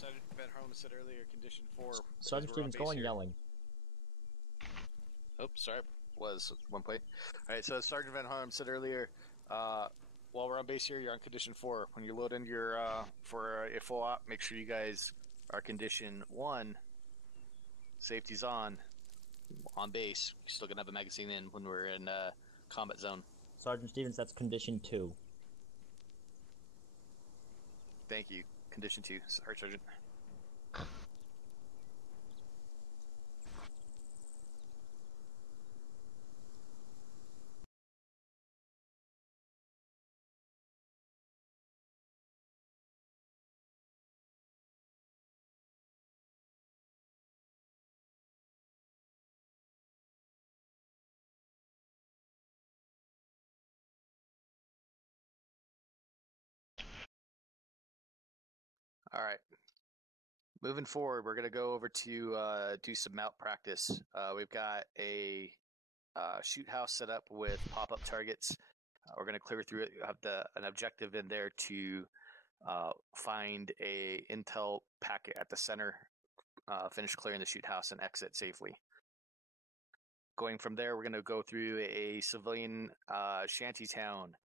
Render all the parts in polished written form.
Sergeant Van Harlem said earlier, condition 4. Sergeant Stevens, go on yelling. Oops, sorry. Was 1 point. Alright, so as Sergeant Van Harlem said earlier, while we're on base here, you're on condition 4. When you load into your, for a full op, make sure you guys are condition 1. Safety's on base. You're still gonna have a magazine in when we're in combat zone. Sergeant Stevens, that's condition 2. Thank you. Condition 2. Sorry, Sergeant. All right. Moving forward, we're going to go over to do some mount practice. We've got a shoot house set up with pop-up targets. We're going to clear through it. You have an objective in there to find a intel packet at the center, finish clearing the shoot house, and exit safely. Going from there, we're going to go through a civilian shanty town,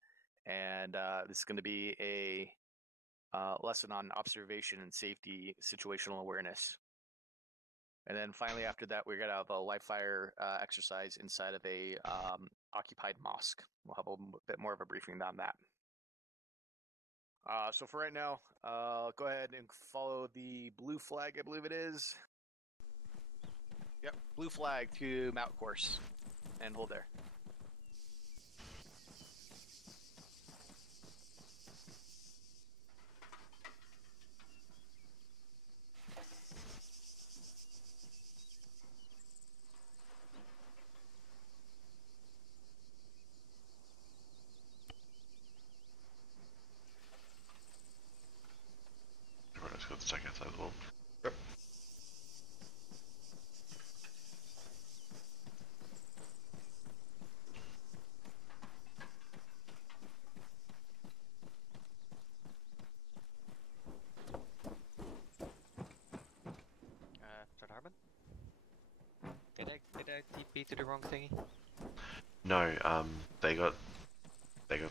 and this is going to be a lesson on observation and safety, situational awareness. And then finally, after that, we're going to have a live fire exercise inside of a occupied mosque. We'll have a bit more of a briefing on that. So for right now, go ahead and follow the blue flag, I believe it is. Yep, blue flag to mount course, and hold there. Let's go check outside the wall. Yep. Start Harmon? Did I TP to the wrong thingy? No, they got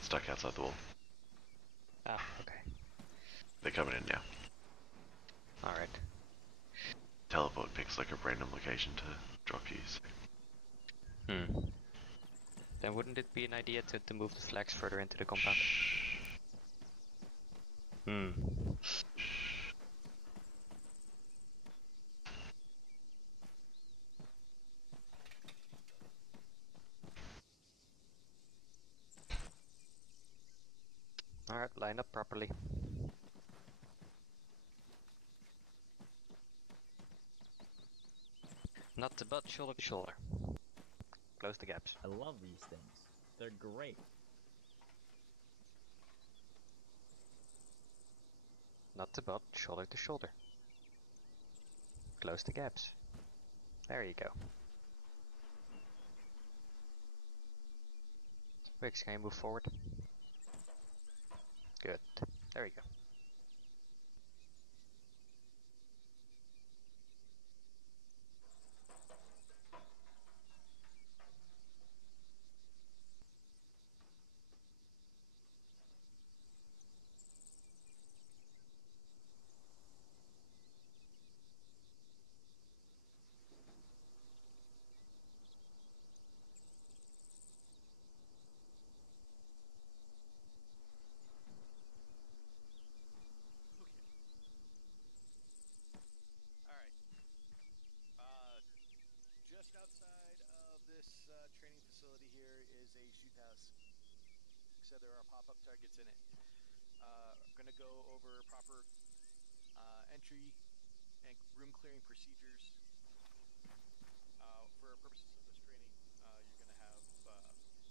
stuck outside the wall. Ah, okay. They're coming in now. Alright. Teleport picks like a random location to drop you. So. Then wouldn't it be an idea to move the flags further into the compound? Alright, line up properly. Not the butt, shoulder to shoulder. Close the gaps. I love these things. They're great. Not the butt, shoulder to shoulder. Close the gaps. There you go. Wix, can you move forward? Good. There you go. Just outside of this training facility here is a shoot house. So there are pop-up targets in it. Going to go over proper entry and room clearing procedures. For purposes of this training, you're going to have will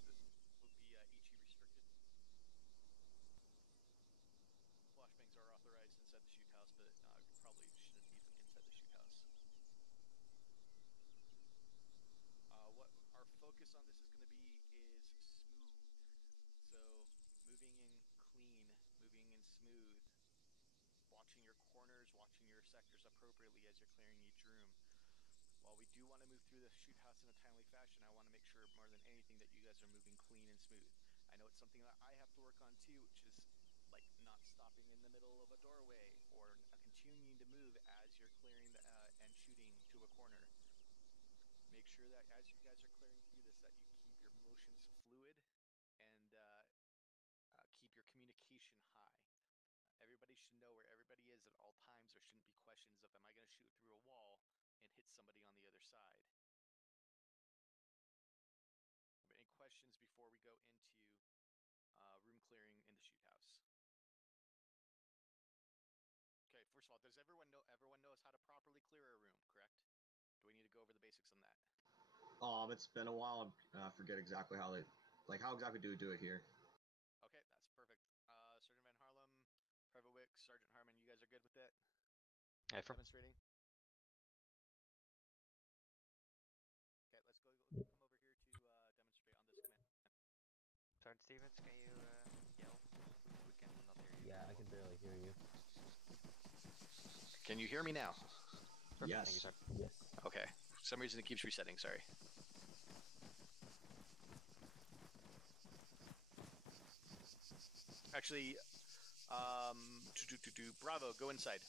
be HE restricted. Flashbangs are authorized inside the shoot house, but you probably shouldn't need them inside the shoot house. What our focus on this is going to be is smooth. So moving in clean, moving in smooth, watching your corners, watching your sectors appropriately as you're clearing each room. While we do want to move through the shoot house in a timely fashion, I want to make sure more than anything that you guys are moving clean and smooth. I know it's something that I have to work on too, which is like not stopping in the middle of a doorway or continuing to move as you're clearing and shooting to a corner. Make sure that as you guys are clearing through this, that you keep your motions fluid and keep your communication high. Everybody should know where everybody is at all times. There shouldn't be questions of, am I going to shoot through a wall and hit somebody on the other side? Any questions before we go into room clearing in the shoot house? Okay, first of all, does everyone knows how to properly clear a room, correct? Do we need to go over the basics on that? It's been a while. I forget exactly how exactly do we do it here? Okay, that's perfect. Sergeant Van Harlem, Private Wicks, Sergeant Harmon, you guys are good with that? Demonstrating? Okay, let's come over here to demonstrate on this command. Sergeant Stevens, can you yell? We cannot hear you. Yeah, I can barely hear you. Can you hear me now? Perfect. Yes. Thank you, sir. Yes. Okay. For some reason it keeps resetting, sorry. Actually, Bravo, go inside.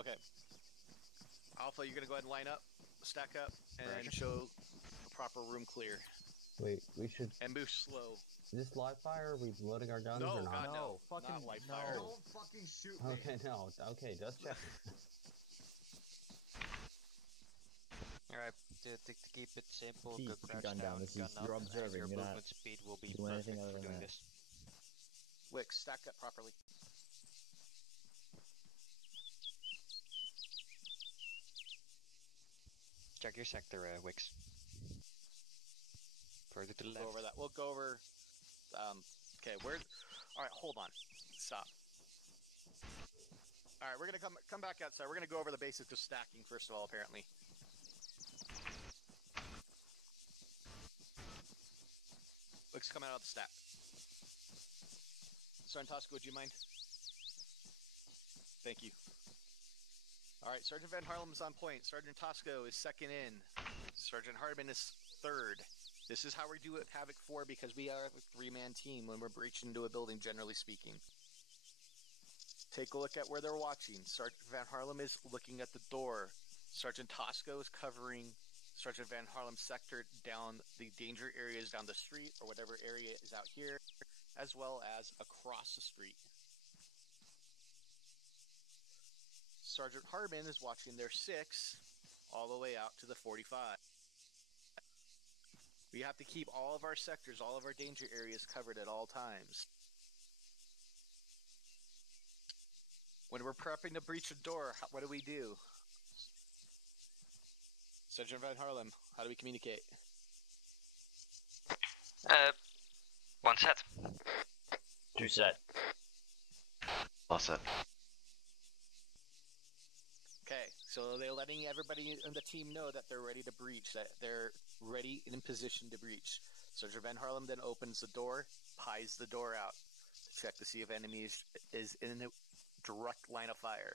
Okay. Alpha, you're going to go ahead and line up, stack up, and show a proper room clear. Wait, we should... And move slow. Is this live fire? Are we loading our guns No, or not? God, No, fucking not live fire. Don't fucking shoot me. Okay, no. Okay, just check. Alright, to keep it simple, Keep go your crouch gun down. This is, gun you're up, observing, your you're not movement speed will be doing anything perfect other for than doing that. this. Wicks, stack up properly. Check your sector, Wicks. Further to the left. Go over that. We'll go over. Okay, where? All right, hold on. Stop. All right, we're gonna come back outside. We're gonna go over the basics of stacking first of all. Apparently. Looks coming out of the stack. Sergeant Tosco, would you mind? Thank you. All right, Sergeant Van Harlem is on point. Sergeant Tosco is second in. Sergeant Hardman is third. This is how we do it at Havoc 4 because we are a three-man team when we're breaching into a building, generally speaking. Take a look at where they're watching. Sergeant Van Harlem is looking at the door. Sergeant Tosco is covering Sergeant Van Harlem's sector down the danger areas down the street or whatever area is out here, as well as across the street. Sergeant Hardman is watching their 6 all the way out to the 45. We have to keep all of our sectors, all of our danger areas covered at all times. When we're prepping to breach a door, what do we do? Sergeant Van Harlem, how do we communicate? One set. 2 set. All set. Okay, so they're letting everybody on the team know that they're ready to breach, that they're ready and in position to breach. Sergeant Van Harlem then opens the door, pies the door out to check to see if enemy is in a direct line of fire.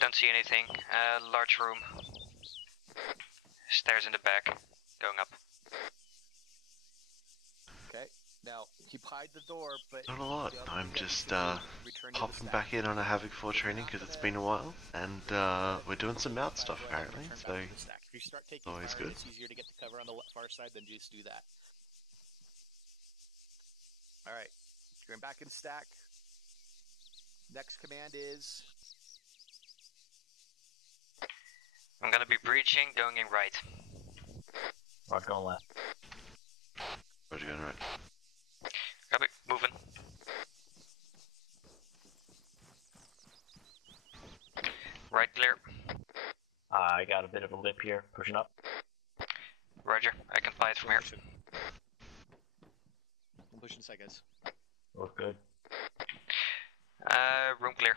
Don't see anything. Large room. Stairs in the back. Going up. Okay, now he pied the door, but Not a lot. the other I'm thing that just you should do, return to the popping stack. back in on a Havoc 4 training because it's been a while, and we're doing some mount stuff apparently, so If you start taking always fire, good. it's easier to get to cover on the far side, then just do that. All right, you're back in stack. Next command is... I'm gonna be breaching, going in right. Roger, going left. Roger, going right. Copy, moving. Right clear. I got a bit of a lip here, pushing up. Roger, I can fly it from here. I'm pushing inside, guys. Look good. Room clear.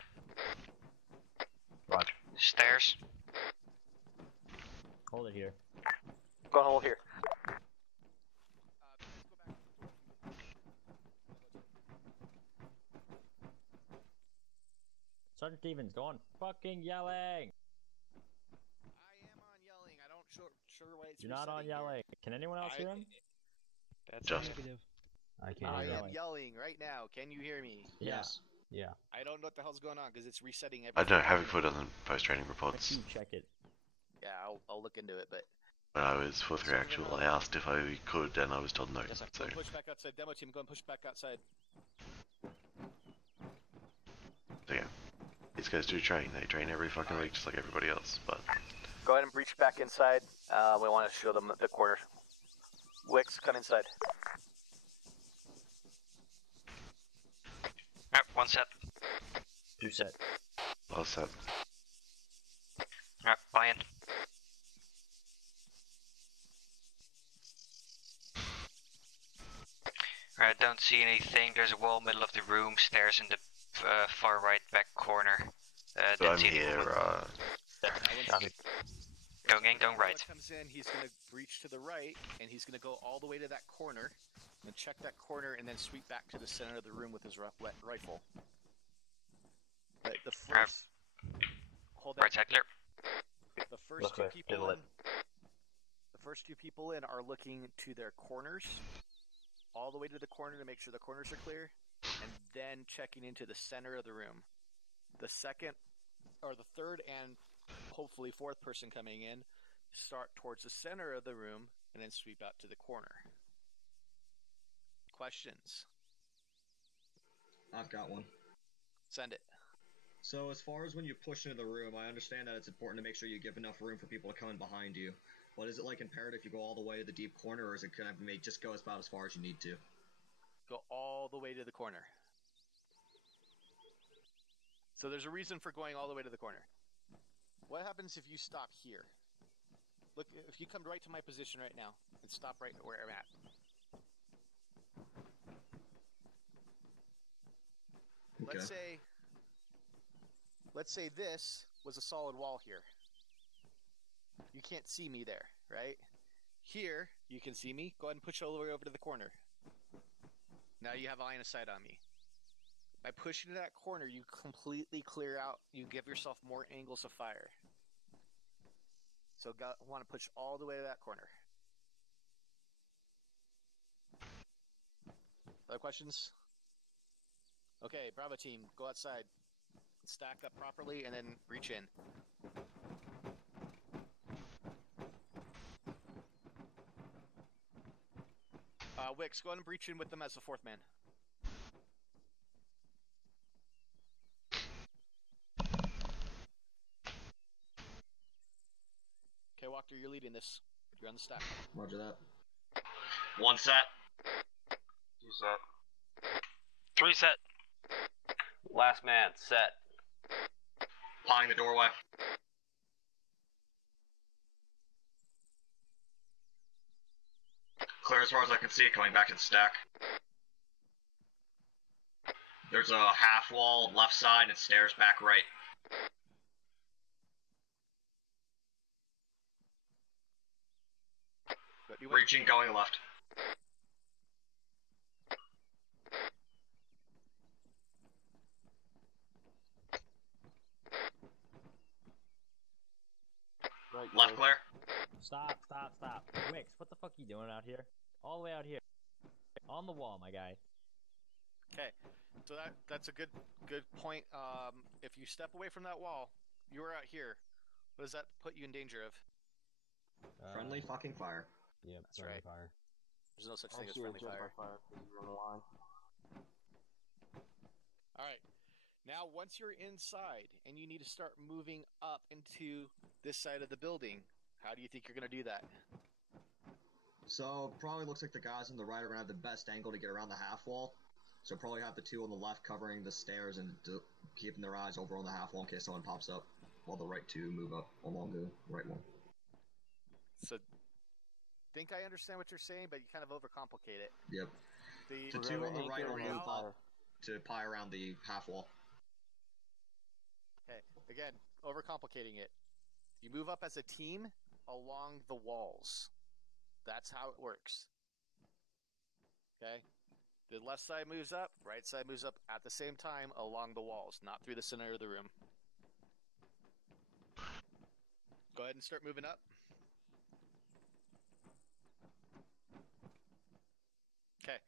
Roger. Stairs. Hold it here. Go on, hold here. Sergeant Stevens, go on fucking yelling! I am on yelling. I don't sure why it's You're not on yelling. Can anyone else hear him? That's Just- negative. I can't I hear am yelling right now. Can you hear me? Yes. Yeah. I don't know what the hell's going on because it's resetting I everything. don't have it put on the post-training reports. You check it. Yeah, I'll look into it, but When I was 4th grade actual, I asked if I could, and I was told no. yes, sir. So Go push back outside. Demo team, go and push back outside. yeah, these guys do train. They train every fucking week, just like everybody else. But Go ahead and breach back inside. We want to show them the corner. Wicks, come inside. Alright, one set. 2 set. last set. Alright, buy in. Alright, don't see anything. There's a wall middle of the room, stairs in the far right back corner. So I'm here. Going in, going right. Comes in, he's going to breach to the right, and he's going to go all the way to that corner, and check that corner, and then sweep back to the center of the room with his rifle. Right, the first... Hold that. Right side clear. The first two people in are looking to their corners, all the way to the corner to make sure the corners are clear, and then checking into the center of the room. The second, or the third, and hopefully fourth person coming in, start towards the center of the room, and then sweep out to the corner. Questions? I've got one. Send it. So as far as when you push into the room, I understand that it's important to make sure you give enough room for people to come in behind you. But is it like imperative you go all the way to the deep corner, or is it kind of just go about as far as you need to? Go all the way to the corner. So there's a reason for going all the way to the corner. What happens if you stop here? Look, if you come right to my position right now and stop right where I'm at. Okay. Let's say this was a solid wall here. You can't see me there, right? Here, you can see me. Go ahead and push all the way over to the corner. Now you have a line of sight on me. By pushing to that corner, you completely clear out, you give yourself more angles of fire. So want to push all the way to that corner. Other questions? Okay, Bravo team, go outside. Stack up properly and then reach in. Wicks, go ahead and breach in with them as the fourth man. Okay, Walker, you're leading this. You're on the stack. Roger that. 1 set. 2 set. 3 set. Last man, set. Pawing the doorway. Clear as far as I can see, coming back to the stack. There's a half wall left side and stairs back right. Reaching, going left. Right, Left clear. Stop. Wicks, what the fuck are you doing out here? All the way out here. On the wall, my guy. Okay, so that's a good point. If you step away from that wall, you are out here. What does that put you in danger of? Friendly fucking fire. Yep. That's right. Fire. There's no such thing as friendly fire. Alright, now once you're inside and you need to start moving up into this side of the building, how do you think you're going to do that? So, probably looks like the guys on the right are going to have the best angle to get around the half wall. So probably have the two on the left covering the stairs and keeping their eyes over on the half wall in case someone pops up, while the right two move up along the right one. So, think I understand what you're saying, but you kind of overcomplicate it. Yep. The two on the right will move up to pie around the half wall. Okay, again, overcomplicating it. You move up as a team, along the walls. That's how it works. Okay? The left side moves up, right side moves up at the same time along the walls, not through the center of the room. Go ahead and start moving up. Okay.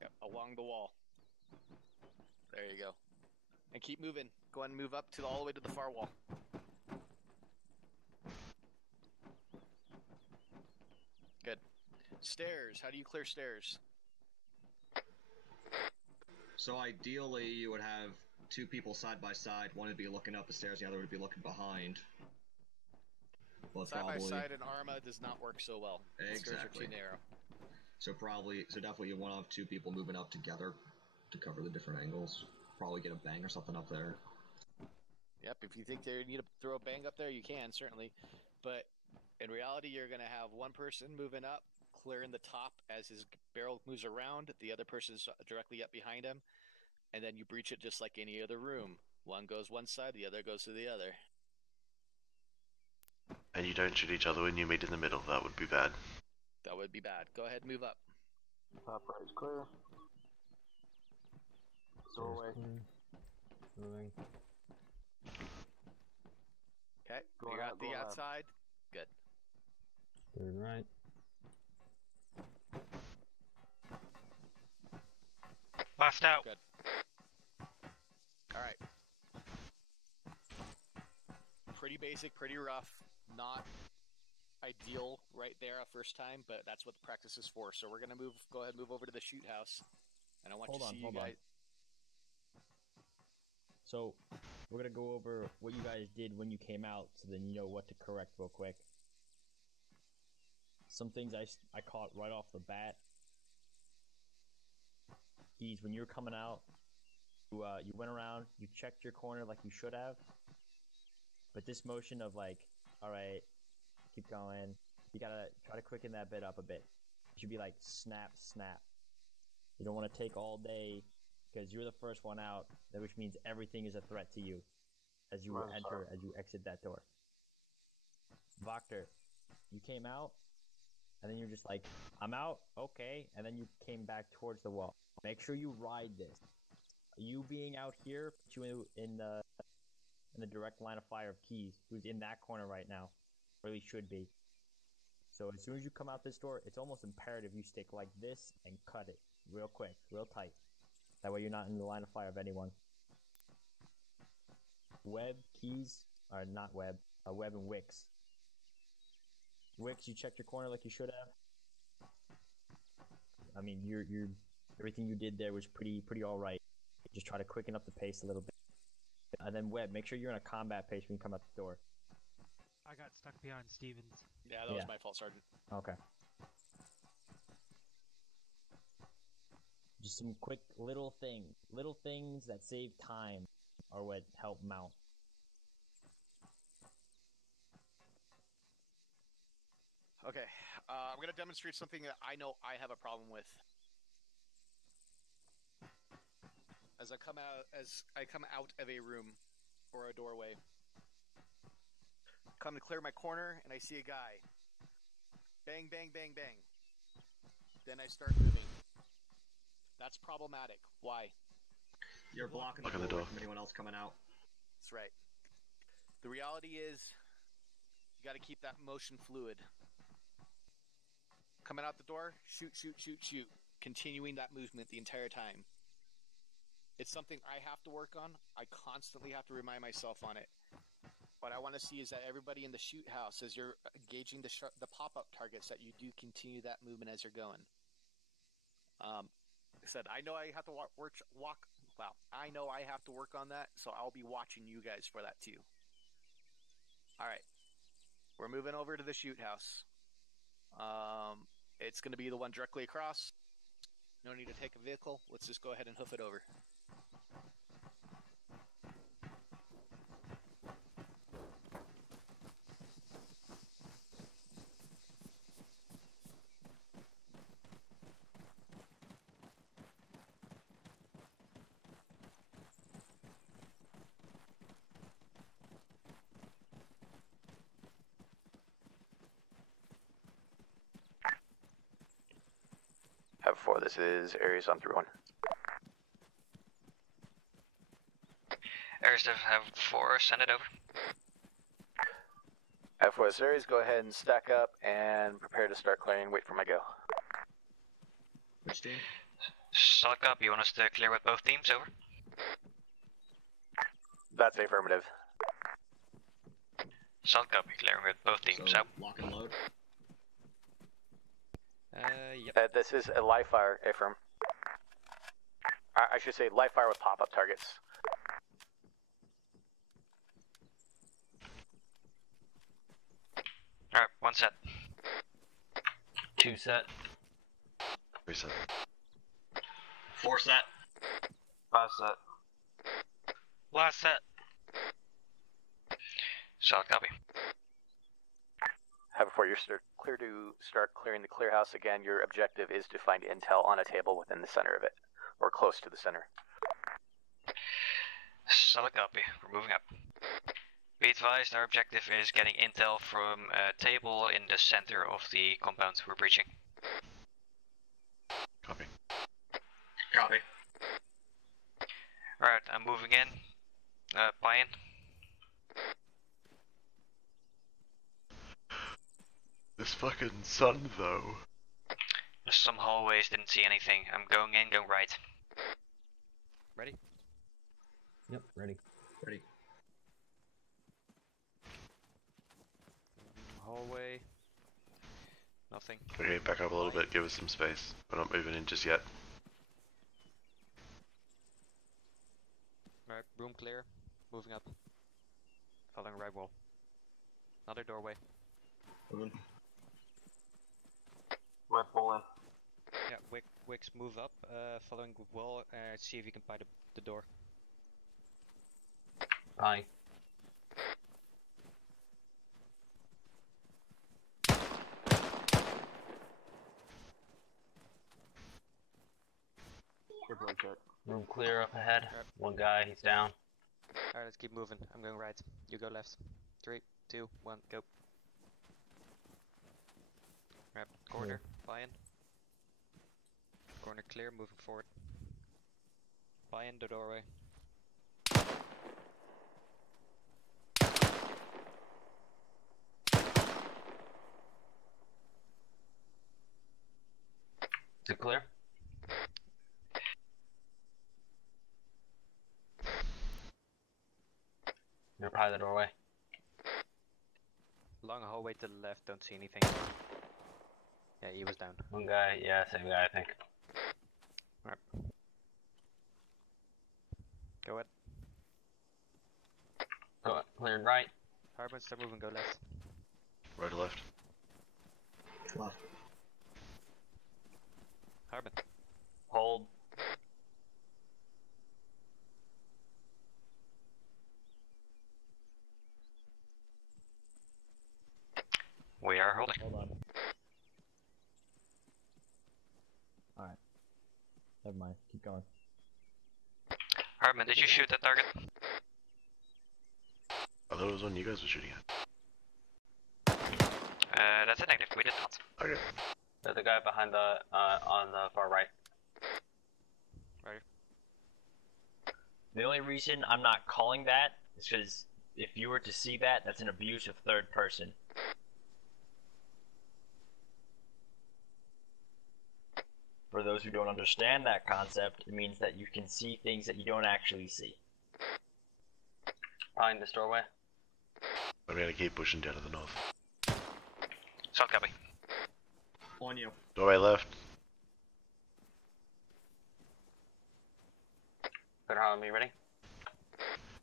Yep, along the wall. There you go. And keep moving. Go ahead and move up to all the way to the far wall. Good. Stairs. How do you clear stairs? So ideally, you would have two people side by side. One would be looking up the stairs, the other would be looking behind. But Side probably, by side and Arma does not work so well. The stairs are Exactly. too narrow. So definitely you want to have two people moving up together to cover the different angles. Probably get a bang or something up there. Yep, if you think they need to throw a bang up there, you can, certainly. But in reality, you're going to have one person moving up, clearing the top as his barrel moves around. The other person's directly up behind him. And then you breach it just like any other room. One goes one side, the other goes to the other. And you don't shoot each other when you meet in the middle. That would be bad. That would be bad. Go ahead and move up. Top right is clear. Doorway. Moving. Okay, Going you're out, at the going left. outside. Good. Third right. Last out. Good. All right. Pretty basic, pretty rough. Not ideal right there a first time, but that's what the practice is for. So we're gonna go ahead and move over to the shoot house, and I want Hold to on, see hold you on. guys. So, we're gonna go over what you guys did when you came out, so then you know what to correct real quick. Some things I caught right off the bat. Keys, when you were coming out, you went around, you checked your corner like you should have. But this motion of like, alright, keep going, you gotta try to quicken that bit up a bit. It should be like snap, snap. You don't want to take all day, because you're the first one out, which means everything is a threat to you as you enter, as you exit that door. Voctor, you came out, and then you're just like, I'm out, okay, and then you came back towards the wall. Make sure you ride this. You being out here puts you in the direct line of fire of Keys, who's in that corner right now. Really should be. So as soon as you come out this door, it's almost imperative you stick like this and cut it real quick, real tight. That way you're not in the line of fire of anyone. Webb, Keys, or not Webb, Webb and Wix. Wix, you checked your corner like you should have. I mean, you're everything you did there was pretty all right. Just try to quicken up the pace a little bit. And then Webb, make sure you're in a combat pace when you come out the door. I got stuck behind Stevens. Yeah, that was my fault, Sergeant. Okay. Just some quick little things that save time are what help mount. Okay, I'm going to demonstrate something that I know I have a problem with. As I come out of a room or a doorway, come to clear my corner, and I see a guy. Bang, bang, bang, bang. Then I start moving. That's problematic. Why? You're blocking the Blocking the doorway door. from anyone else coming out. That's right. The reality is, you got to keep that motion fluid. Coming out the door, shoot, shoot, shoot, shoot. Continuing that movement the entire time. It's something I have to work on. I constantly have to remind myself on it. What I want to see is that everybody in the shoot house, as you're engaging the pop-up targets, that you do continue that movement as you're going. I said, I know I have to I know I have to work on that, so I'll be watching you guys for that too. All right, we're moving over to the shoot house. It's going to be the one directly across. No need to take a vehicle. Let's just go ahead and hoof it over. 4, this is Aries on 3-1. Aries have 4, send it over. F4, this Aries, go ahead and stack up and prepare to start clearing. Wait for my go. Which team? Solid copy, you want us to clear with both teams, over? That's affirmative. Solid copy, clearing with both teams, So, out. lock and load. Yep. This is a live fire, affirm. I should say live fire with pop-up targets. Alright, 1 set. 2 set. 3 set. 4 set. 5 set. Last set. Solid copy. Have before you're clear to start clearing the clear house again, your objective is to find intel on a table within the center of it, or close to the center. Solid copy, we're moving up. Be advised, our objective is getting intel from a table in the center of the compound we're breaching. Copy. Copy. Alright, I'm moving in. Buy in. This fucking sun, though. Some hallways, didn't see anything. I'm going in, go right. Ready? Yep, ready. Ready. Hallway. Nothing. Okay, back up a little bit, give us some space. We're not moving in just yet. Alright, room clear. Moving up. Following right wall. Another doorway. Moving. Red pull in. Yeah, Wicks move up, following wall, see if you can buy the door. Aye. Triple check. Room clear up ahead. Yep. 1 guy, he's down. Alright, let's keep moving. I'm going right. You go left. 3, 2, 1, go. Right, corner, buy in. Corner clear, moving forward. Buy in the doorway. Is it clear? You're by the doorway. Long hallway to the left, don't see anything. Yeah, he was down. 1 guy, yeah, same guy, I think. Alright. Go ahead. Go on, clearing right. Harbin, start moving, go left. Right or left? Left. Harbin. Hold. We are holding. Hold on. Alright. Never mind. Keep going. Hardman, did you shoot that target? I thought it was one you guys were shooting at. That's a negative, we did not. Okay. There's the guy behind the, on the far right. Right. The only reason I'm not calling that is because if you were to see that, that's an abuse of third person. For those who don't understand that concept, it means that you can see things that you don't actually see. Behind this doorway. I'm gonna keep pushing down to the north. Solid copy. On you. Doorway left. Good, how me ready?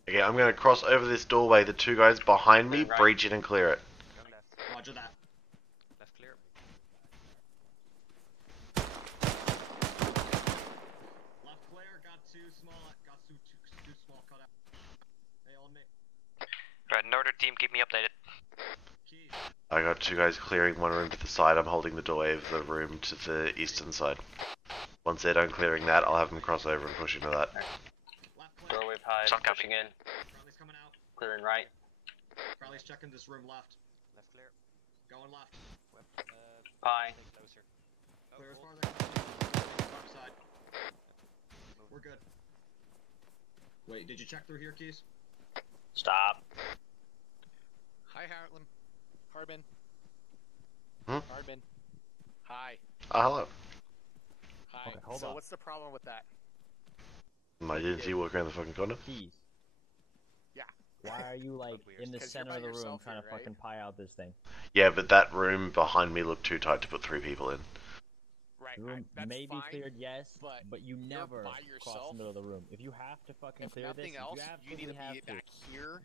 Okay, I'm gonna cross over this doorway. The 2 guys behind me, Right. breach it and clear it. Going left. Roger that. Left clear. Left player got two small cut out. Hey, on me. Right, northern team, keep me updated. Keys. I got 2 guys clearing one room to the side. I'm holding the doorway of the room to the eastern side. Once they're done clearing that, I'll have them cross over and push into that. Left player. Doorway pipe, Solid copy. pushing in, Crowley's coming out. clearing right. Crowley's checking this room left. Left clear. Going left. Web, Pie. stay closer. Oh, Clear as hold. far as I can see. Wait, did you check through here, Keys? Stop. Hi, Hartland. Harbin. Hmm? Harbin. Hi. Hello. Hi. Okay, hold so on. what's the problem with that? I didn't see you walk around the fucking corner. Keys. Yeah. Why are you like weird. in the 'Cause you're center by of the room yourself trying here, to right? fucking pie out this thing? Yeah, but that room behind me looked too tight to put 3 people in. Right. The room that's may be fine, cleared, yes, but you you're never by cross yourself. the middle of the room. If you have to fucking If clear nothing this, else, you you need to absolutely have be to back here,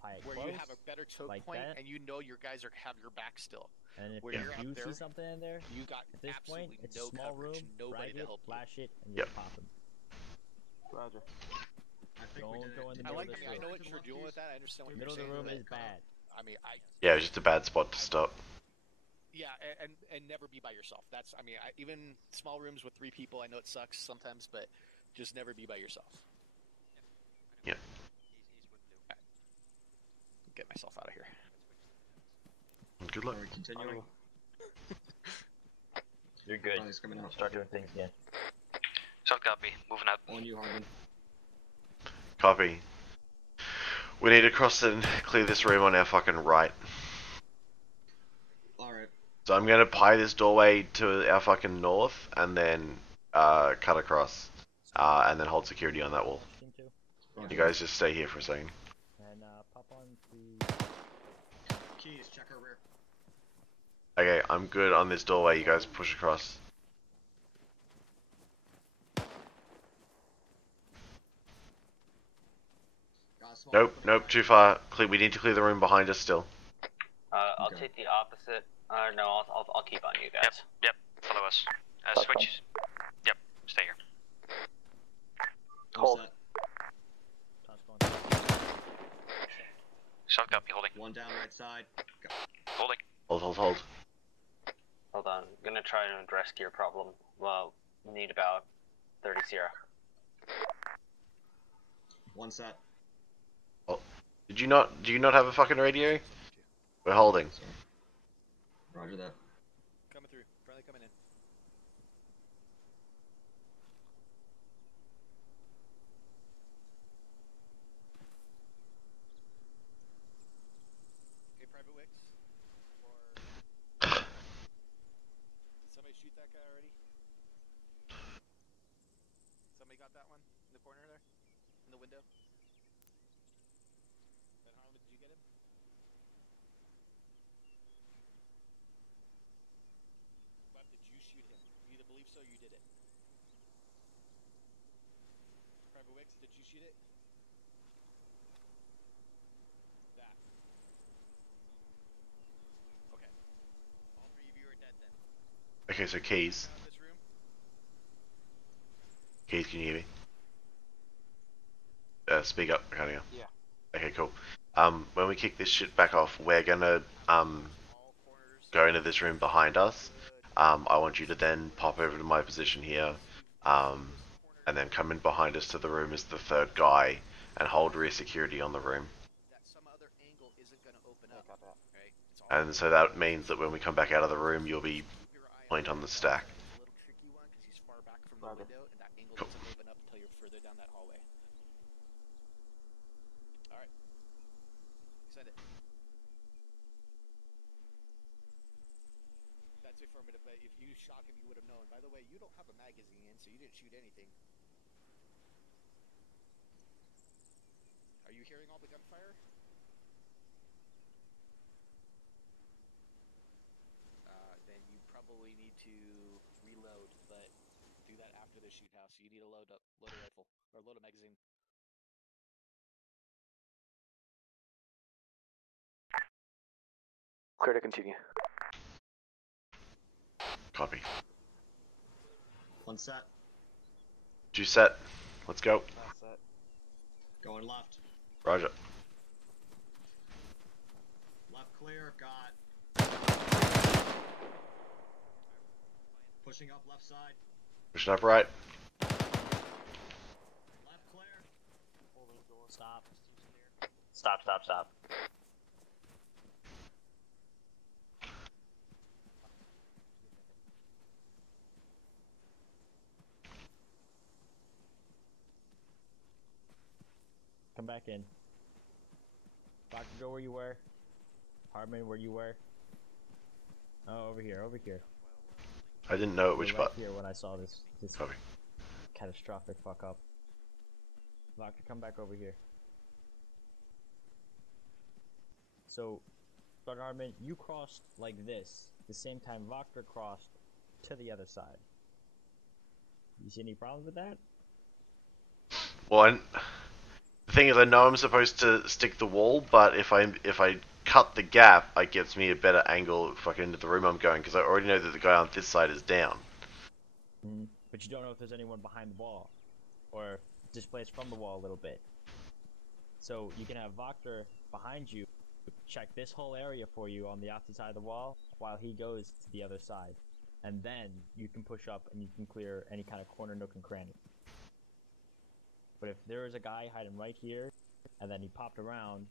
pie it where close, you have a better choke like point, that. and you know your guys have your back still. And if where you you're up do there, see something in there, you got at this point, absolutely it's no a small coverage, room, nobody frag to it, help you. flash it, and Yep. just pop him. Roger. I think we Don't did go it. in the I middle like. of this I room. know what you're doing with that. I understand what Middle of you're the saying. room but is bad. I mean, Yeah, it was just a bad spot to stop. Yeah, and never be by yourself. That's. I mean, even small rooms with 3 people. I know it sucks sometimes, but just never be by yourself. Yeah. Get myself out of here. Good luck. Are we continuing? You're good. Riley's coming out. Start doing things again. Soft copy. Moving out. On you, Harbin. Copy. We need to cross and clear this room on our fucking right. Alright. So I'm gonna pie this doorway to our fucking north, and then cut across, and then hold security on that wall. Team 2. Roger. You guys just stay here for a second. And pop on to... Keys, check our rear. Okay, I'm good on this doorway. You guys push across. Got a small Nope, opening nope, right too here. far. We need to clear the room behind us still. I'll Okay. take the opposite. No, I'll keep on you guys. Yep. Follow us. That's Switch. Yep. Stay here. All set. Toss going. Soft copy. Holding. One down right side. Go. Holding. Hold, hold, hold. Hold on. I'm gonna try to address gear problem. Well, need about 30 Sierra. One set. Do you not have a fucking radio? We're holding. Sorry. Roger that. Coming through. Friendly coming in. Hey, Private Wicks. Or did somebody shoot that guy already? Somebody got that one in the corner there, in the window. Ben Harlan, did you get him? Web, did you shoot him? You either believe so or you did it. Private Wicks, did you shoot it? That. Okay. All 3 of you are dead then. Okay, so keys. Out of this room. Keys, can you hear me? Speak up, I can't hear. Yeah. Okay, cool. When we kick this shit back off, we're gonna All corners. go into this room behind us. I want you to then pop over to my position here, and then come in behind us to the room as the 3rd guy, and hold rear security on the room. That some other angle isn't going to open up. Got that. Right? It's all And so that means that when we come back out of the room, you'll be keep your eye point on the stack. It's a little tricky one because he's far back from the Roger. window, and that angle Cool. doesn't open up until you're further down that hallway. All right. Send it. That's affirmative. But if you shot him, you would have known. By the way, you don't have a magazine in, so you didn't shoot anything. Are you hearing all the gunfire? Then you probably need to reload, but do that after the shoot house. You need to load a rifle or load a magazine. Clear to continue. Copy. One set. 2 set. Let's go. That's it. Going left. Roger. Left clear. Got. Pushing up left side. Pushing up right. Left clear. Holding door. Stop. Stop, stop, stop. come back in. Doctor, go where you were. Hartman, where you were. Oh, over here, over here. I didn't know You which were right button. here when I saw this Copy. catastrophic fuck up. Doctor, come back over here. So, Dr. Hartman, you crossed like this, the same time Vector crossed to the other side. You see any problems with that? Well, the thing is, I know I'm supposed to stick the wall, but if I cut the gap, it gets me a better angle fucking into the room I'm going, because I already know that the guy on this side is down. But you don't know if there's anyone behind the wall, or displaced from the wall a little bit. So you can have Vector behind you, check this whole area for you on the opposite side of the wall, while he goes to the other side. And then you can push up and you can clear any kind of corner, nook, and cranny. But if there is a guy hiding right here, and then he popped around,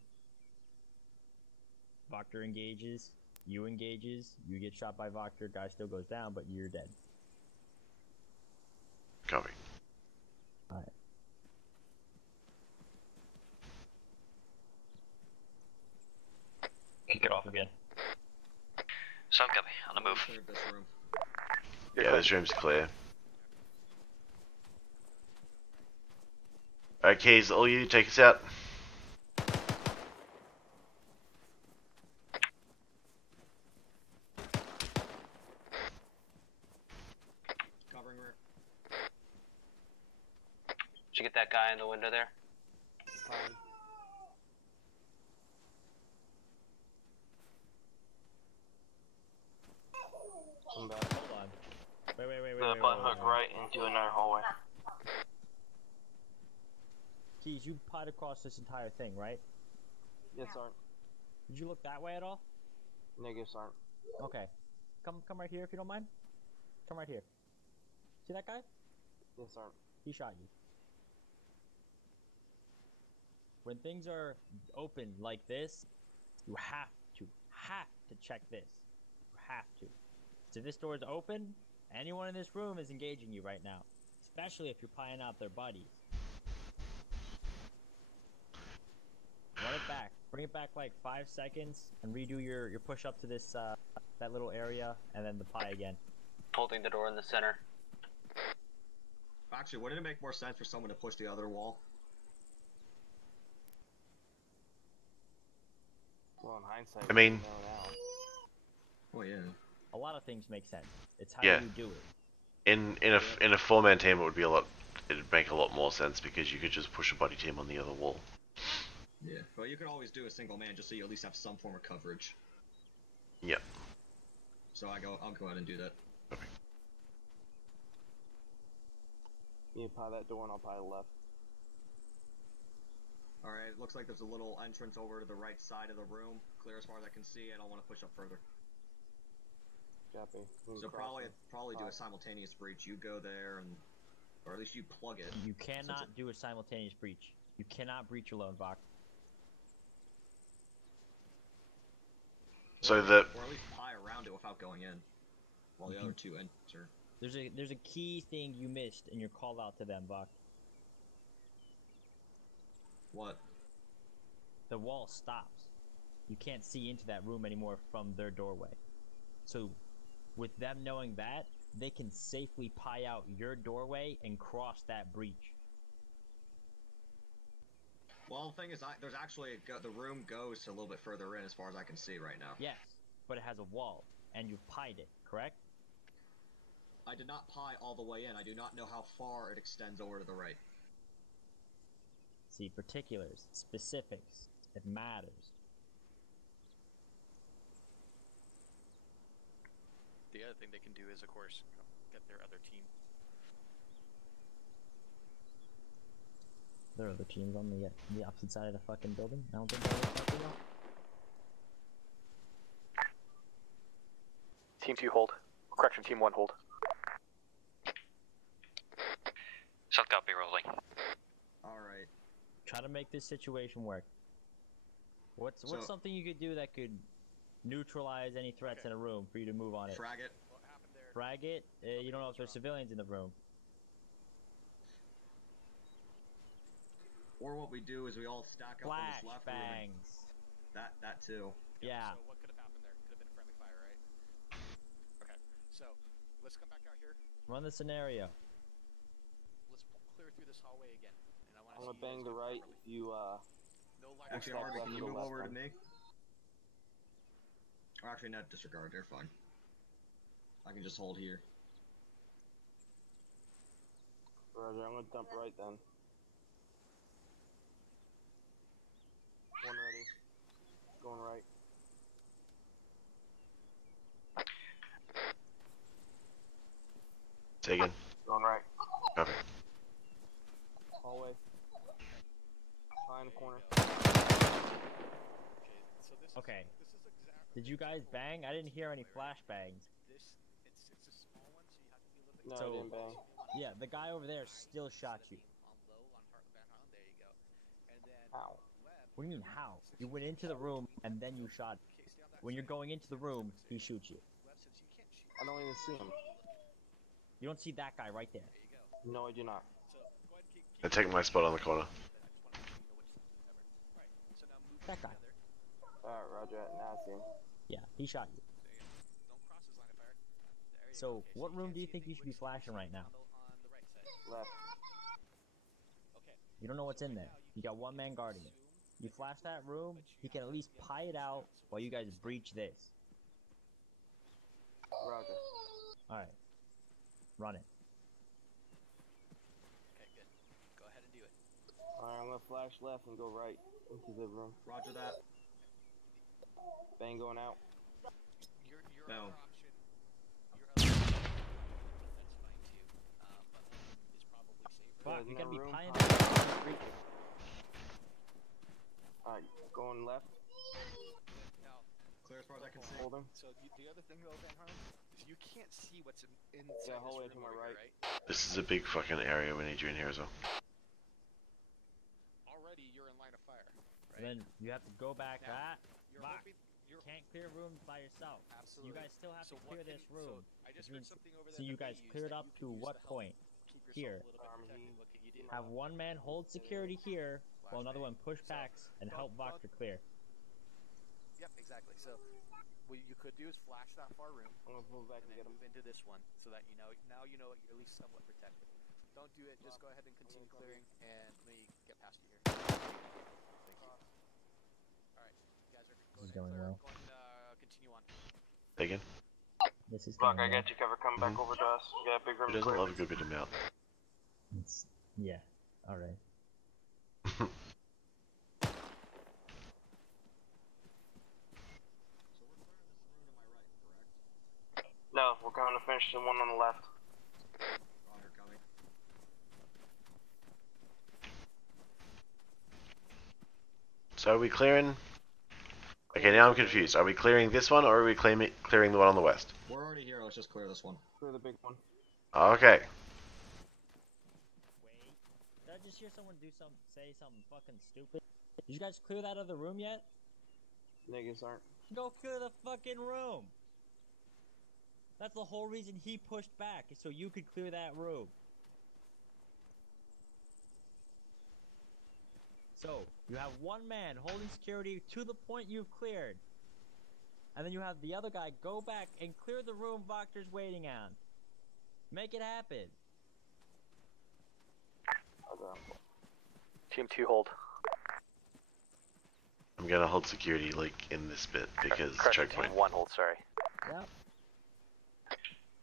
Vector engages, you get shot by Vector, guy still goes down, but you're dead. Copy. Alright. Kick it off again. Sound copy, on the move. Cleared this room. Yeah, this room's clear. Alright, Keys, all you, take us out. Covering rear. Did you get that guy in the window there? Fine. Come back. Hold on. Wait. The button hook right into another hallway. Keys, you pied across this entire thing, right? Yes, aren't. Did you look that way at all? Negatives aren't. Okay. Come right here if you don't mind. Come right here. See that guy? Yes, aren't. He shot you. When things are open like this, you have to check this. You have to. So if this door is open, anyone in this room is engaging you right now. Especially if you're pieing out their buddies. Run it back. Bring it back like 5 seconds and redo your push up to this that little area and then the pie again. Holding the door in the center. Actually, wouldn't it make more sense for someone to push the other wall? Well, in hindsight, I mean- we know now. Oh yeah. A lot of things make sense. It's how Yeah. you do it. In a 4-man team, it would be it'd make a lot more sense because you could just push a buddy team on the other wall. Yeah. Well, you could always do a single man just so you at least have some form of coverage. Yep. So I'll go ahead and do that. You pie that door and I'll pie left. Alright, it looks like there's a little entrance over to the right side of the room. Clear as far as I can see, I don't want to push up further. Copy. So probably do a simultaneous breach. You go there and, or at least you plug it. You cannot do a simultaneous breach. You cannot breach alone, Vok. So Or at least pie around it without going in, while the other two enter. There's a key thing you missed in your call out to them, Vok. What? The wall stops. You can't see into that room anymore from their doorway. So, with them knowing that, they can safely pie out your doorway and cross that breach. Well, the thing is, there's actually the room goes to a little bit further in as far as I can see right now. Yes, but it has a wall, and you've pied it, correct? I did not pie all the way in. I do not know how far it extends over to the right. See, particulars, specifics, it matters. The other thing they can do is, of course, get their other team. There are other teams on the opposite side of the fucking building. I don't think that would help you. Team 2 hold. Correction, Team 1 hold. Sound copy, rolling. Alright. Try to make this situation work. What's something you could do that could neutralize any threats in a room for you to move on it? Frag it. Frag it? You don't know if there's civilians in the room. Or what we do is we all stack up on Flash this left room. bangs. That too. Yeah. So what could have happened there? Could have been friendly fire, right? Okay. So let's come back out here. Run the scenario. Let's clear through this hallway again. And I want I'm to gonna bang the right. You No light. Actually, Stack Harvey, left can you to the move left over to then. me? Or actually, no, disregard. They're fine. I can just hold here. Roger, I'm gonna dump right then. One ready. Going right. Taken. Going right. Copy. Hallway. Behind the corner. Okay. Did you guys bang? I didn't hear any flash bangs. It's a small one, so you have to be a little bit. No, So- I didn't bang. Yeah, the guy over there still shot you. On low, on heart, background. There you go. And then Ow. Web. What do you mean, how? You went into the room, and then you shot. Okay, stay on that When you're side. going into the room, he shoots you. Web, since you can't shoot. I don't even see him. You don't see that guy right there. There you go. No, I do not. So go ahead and keep. I take my spot on the corner. I just want to know which whatever. Right. So now move That guy. together. Alright, Roger. Now I see him. Yeah, he shot you. There you go. Don't cross his line of fire. There you So, go. Okay, what you room can't do you see think you anything. should be Which flashing right now? on the right side. Left. Okay. You don't know what's in there. You got one man guarding it. You flash that room, he can at least pie it out while you guys breach this. Roger. Alright. Run it. Okay, good. Go ahead and do it. Alright, I'm gonna flash left and go right into the room. Roger that. Bang going out. Your No. other option. Your other option. That's fine too. But is probably safer. Fuck, in you that gotta be room. pieing it out. Alright, going left. Now, Clear as far as I can see. Holding. so the other thing though, Van Harlem, is you can't see what's inside Yeah, this hallway room to my over here, right. right? This is a big fucking area. We need you in here as well. Already you're in line of fire. Right? Then you have to go back. Now, Ah, You're Fuck. hoping. You're can't clear rooms by yourself. absolutely. You guys still have So to what clear can this you- room. So I just which heard means- something over there. So you that they guys use cleared that up you can to use what help point? keep yourself Here. a little bit protected. What can you do? Have one man hold security here, while another one push backs and help Voctor clear. Yep, exactly. So what you could do is flash that far room I'm gonna move back and and then get him. move into this one, so that you know now you know you're at least somewhat protected. Don't do it. Just go ahead and continue clearing, and let me get past you here. Thank you. All right, you guys are This is going going clear. well. Go ahead and continue on. Taken. This is Rock, going I well. got you covered. Come back over to us. We got a big room Who to doesn't clear. love a good bit of mouth? Yeah. Alright. So we're clearing this room to my right, correct? No, we're going to finish the one on the left. Roger, coming. So are we clearing? Okay, now I'm confused. Are we clearing this one, or are we clearing the one on the west? We're already here. Let's just clear this one. Clear the big one. Okay. Wait. Did I just hear someone say something fucking stupid? Did you guys clear that other room yet? Niggas aren't. Go clear the fucking room! That's the whole reason he pushed back, is so you could clear that room. So, you have one man holding security to the point you've cleared. And then you have the other guy go back and clear the room Voctor's waiting on. Make it happen. Okay. Team 2 hold. I'm gonna hold security like in this bit because Correction, choke point. Team 1 hold. Sorry. Yep.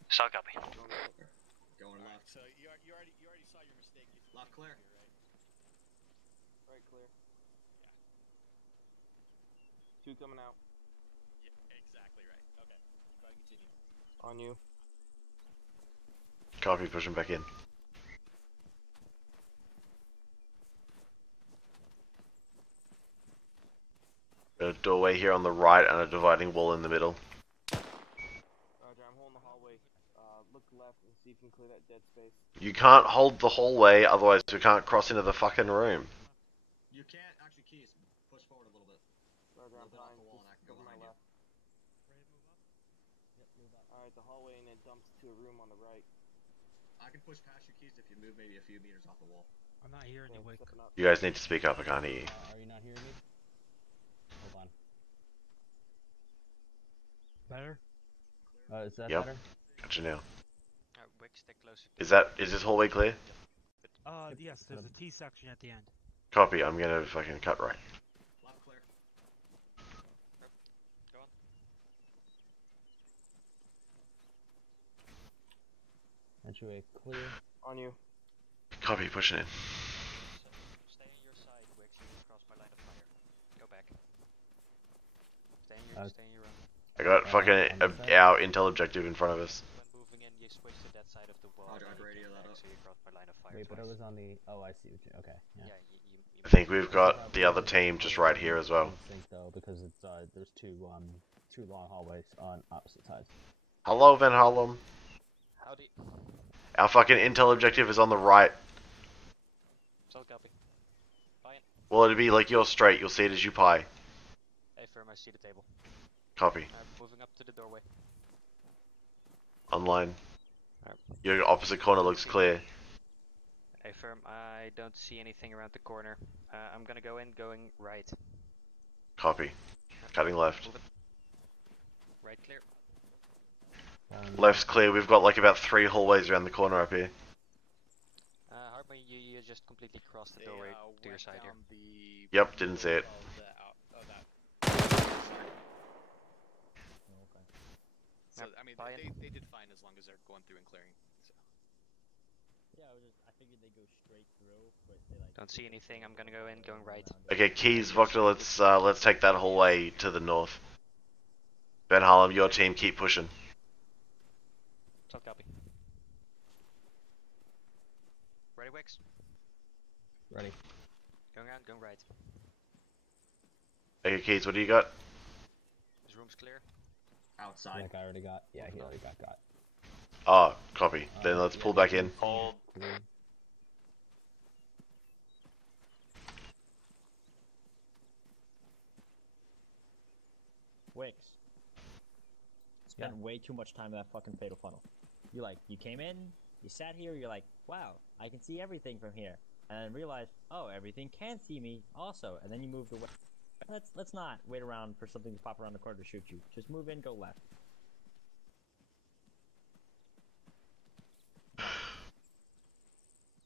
Solid copy. Going left. So you already saw your mistake. Left clear. Right, clear. Two coming out. Yeah, exactly right. Okay. Go ahead and continue. On you. Copy, pushing back in. A doorway here on the right and a dividing wall in the middle. Roger, I'm holding the hallway. Look left and see if you can clear that dead space. You can't hold the hallway, otherwise we can't cross into the fucking room. You can't actually keys. Push forward a little bit. Roger, I'm Little bit off behind. the wall and I can go Just behind my you. left. Alright, the hallway and it dumps to a room on the right. I can push past you keys if you move maybe a few meters off the wall. I'm not hearing you, Wick. Stepping up. You guys need to speak up. I can't hear you. Are you not hearing me? Hold Better? on. Is that Yep. better? Gotcha now. Wick, stick closer. Is this hallway clear? Yes, there's a T section at the end. Copy. I'm gonna fucking cut right. Left clear. Go on. Entryway clear. On you. Copy. Pushing in. Stay on your side, Wick, so you cross my line of fire. Go back. Stay in your own. I got fucking on this side? our intel objective in front of us. When moving in, you switch to that side of the wall. Roger, and I'd you radio come that back, up. so you cross my line of fire Wait, but I twice. was on the. Oh, I see what you. Okay. Yeah. Yeah, I think we've got the other team just right here as well. Sync though, because it's there's two long hallways on opposite sides. Hello, Van Harlem. Howdy. Our fucking intel objective is on the right. Solid copy. Fine. Well, it'd be like you're straight. You'll see it as you pie. Hey, firm, I see the table. Copy. Moving up to the doorway. Online. Alright. Your opposite corner looks clear. Hey, firm, I don't see anything around the corner. I'm gonna go in, going right. Copy. Cutting left. Move it. Right clear. Left's clear. We've got like about 3 hallways around the corner up here. Hartman, you just completely crossed the doorway to your side here. Yep, didn't see it. So, I mean, they did fine as long as they're going through and clearing. So. Yeah, I figured they go straight through, but they like. Don't see anything. I'm gonna go in, going right. Okay, Keys, Voctor, let's take that hallway to the north. Van Harlem, your team, keep pushing. Solid copy. Ready, Wix? Ready. Going out, going right. Okay, Keys, what do you got? This room's clear. Outside. That guy already got. Yeah, he already got. Oh, copy. Then let's pull back in. Hold. Wicks. Spent way too much time in that fucking fatal funnel. You came in, you sat here, you're like, wow, I can see everything from here. And then realized, oh, everything can see me also. And then you moved away. Let's not wait around for something to pop around the corner to shoot you. Just move in, go left.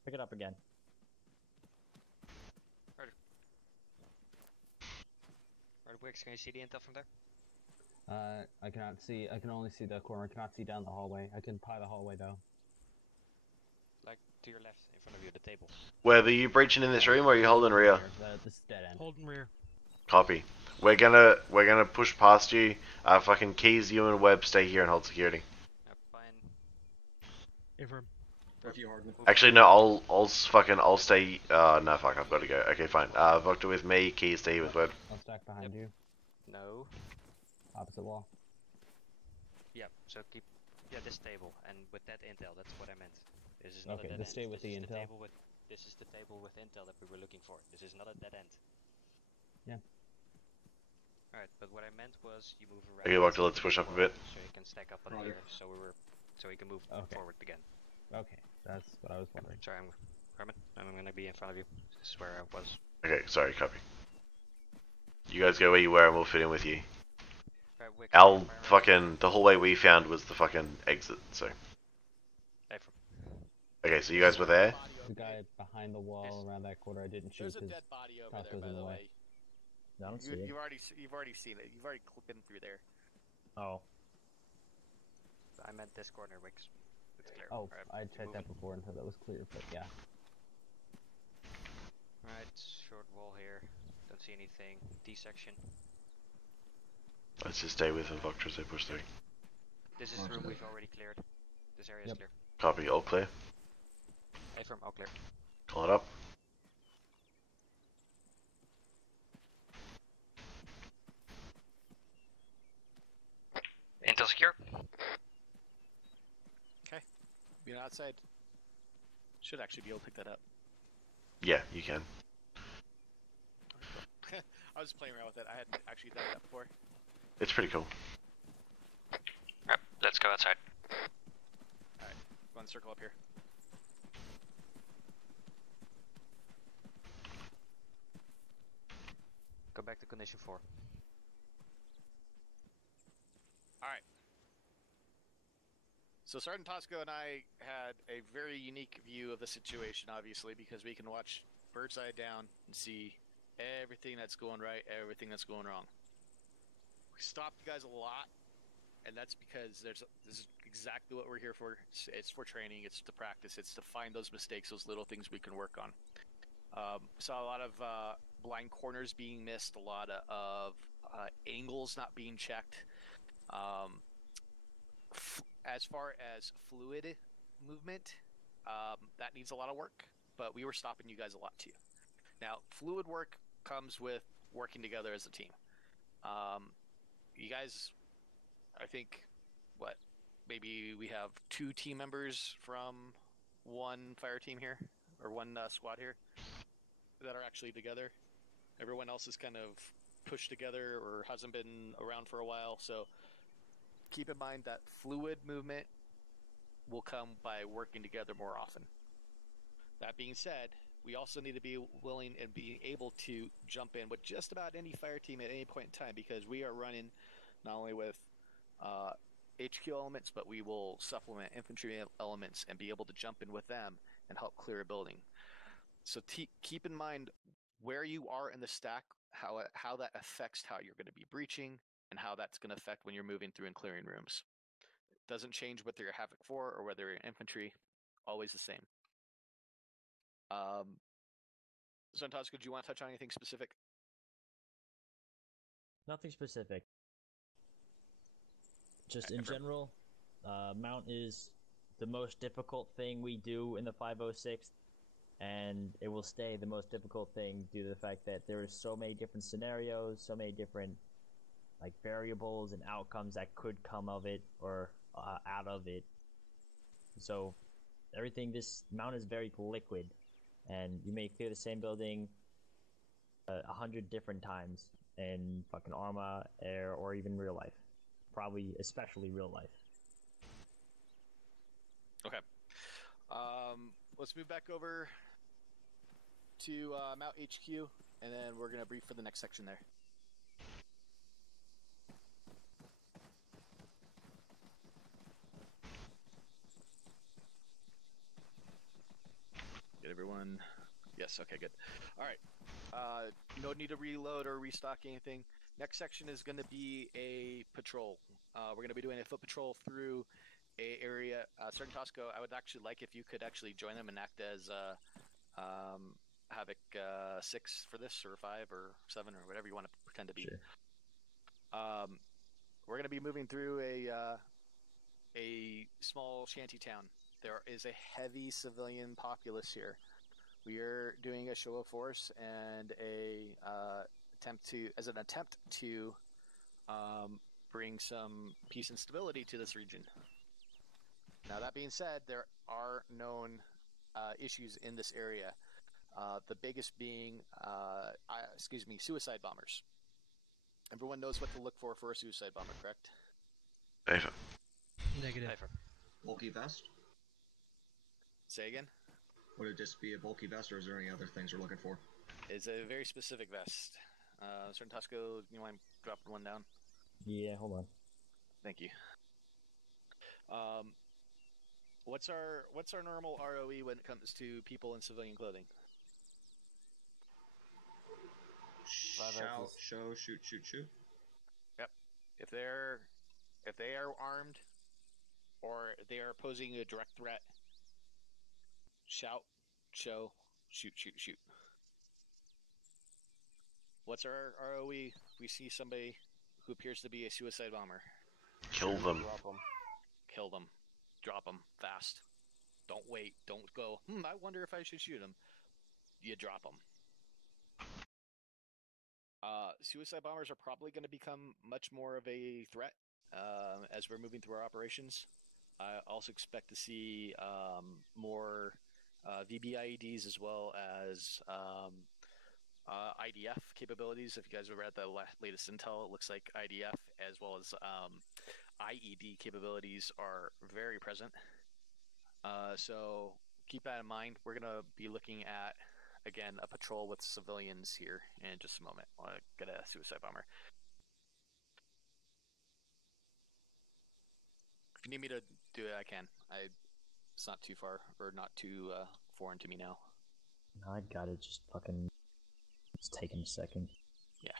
Pick it up again. Right, Wix, can you see the intel from there? I cannot see. I can only see the corner. I cannot see down the hallway. I can pie the hallway though. Like to your left, in front of you, the table. Web, are you breaching in this room or are you holding rear? This is dead end. Holding rear. Copy. We're gonna push past you. Fucking Keys, you and Webb stay here and hold security. Fine. Affirm. With you, Hardman. Actually, no, I'll stay. No, fuck, I've got to go. Okay, fine. Voctor with me. Keys, stay here with Webb. I'll stack behind you. No. Opposite wall. Yeah, so keep. Yeah, this table, and with that intel, that's what I meant. This is not Okay, a dead just end. stay with This the is intel. This is the table with intel that we were looking for. This is not a dead end. Yeah. Alright, but what I meant was you move around. Okay, Voctor, let's push up a bit. So you can stack up on Roger. here, so we can move Okay. forward again. Okay, that's what I was wondering. Sorry, Herman, I'm gonna be in front of you. This is where I was. Okay, sorry, copy. You guys go where you were and we'll fit in with you. Right, Wick, Our fire right. fucking, the hallway we found was the fucking exit, so. Okay, so you guys were there? The guy behind the wall around that corner I didn't shoot There's a because dead body over Cross there, by was in the the way. way. I don't see it. You've already seen it. You've already been through there. Oh. I meant this corner, Wicks. It's clear. Oh, Alright, I keep checked that moving. before until that was clear, but yeah. Alright, short wall here. Don't see anything. D section. Let's just stay with the Voctor as they push through. This is the room we've already cleared. This area is clear. Copy, all clear. Affirm, all clear. Call it up. Intel secure. Okay. Being outside. Should actually be able to pick that up. Yeah, you can. I was playing around with it. I hadn't actually done that before. It's pretty cool. Alright, let's go outside. Alright, go on circle up here. back to condition 4. All right. So Sergeant Tosco and I had a very unique view of the situation, obviously, because we can watch bird's eye down and see everything that's going right, everything that's going wrong. We stopped you guys a lot, and that's because this is exactly what we're here for. It's for training, it's to practice, it's to find those mistakes, those little things we can work on. Saw a lot of blind corners being missed, a lot of angles not being checked. As far as fluid movement, that needs a lot of work, but we were stopping you guys a lot too. Now, fluid work comes with working together as a team. You guys, I think, maybe we have 2 team members from one fire team here, or one squad here, that are actually together. Everyone else is kind of pushed together or hasn't been around for a while, so keep in mind that fluid movement will come by working together more often. That being said, we also need to be willing and be able to jump in with just about any fire team at any point in time, because we are running not only with HQ elements, but we will supplement infantry elements and be able to jump in with them and help clear a building. So keep in mind where you are in the stack, how that affects how you're going to be breaching, and how that's going to affect when you're moving through and clearing rooms. It doesn't change whether you're Havoc 4 or whether you're infantry, always the same. Zontasco, do you want to touch on anything specific? Nothing specific. Just in general, mount is the most difficult thing we do in the 506th, and it will stay the most difficult thing due to the fact that there are so many different scenarios, so many different variables and outcomes that could come of it or out of it. So this mount is very liquid, and you may clear the same building 100 different times in fucking Arma, Air, or even real life. Probably, especially real life. Okay. Let's move back over to Mount HQ, and then we're going to brief for the next section there. Get everyone... Yes, okay, good. All right. No need to reload or restock anything. Next section is going to be a patrol. We're going to be doing a foot patrol through a area. Sergeant Tosco, I would actually like if you could actually join them and act as Havoc 6 for this, or 5 or 7 or whatever you want to pretend to be. Sure. We're going to be moving through a small shanty town. There is a heavy civilian populace here. We are doing a show of force and an attempt to bring some peace and stability to this region. Now, that being said, there are known issues in this area. The biggest being, suicide bombers. Everyone knows what to look for a suicide bomber, correct? Ava. Negative. Bulky vest? Say again? Would it just be a bulky vest, or is there any other things we're looking for? It's a very specific vest. Certain Tosco, you mind dropping one down? Yeah, hold on. Thank you. What's our normal ROE when it comes to people in civilian clothing? Shout, show, shoot, shoot, shoot. Yep. If they are armed or they are posing a direct threat, shout, show, shoot, shoot, shoot. What's our ROE? We see somebody who appears to be a suicide bomber. Kill them. Drop them. Kill them. Drop them fast. Don't wait. Don't go, I wonder if I should shoot him. You drop them. Suicide bombers are probably going to become much more of a threat as we're moving through our operations. I also expect to see more VBIEDs as well as IDF capabilities. If you guys have read the latest intel, it looks like IDF as well as IED capabilities are very present. So keep that in mind. We're going to be looking at again a patrol with civilians here in just a moment. I want to get a suicide bomber. If you need me to do it, I can. It's not too far or not too foreign to me now. I got it. Just fucking. It's taking a second. Yeah.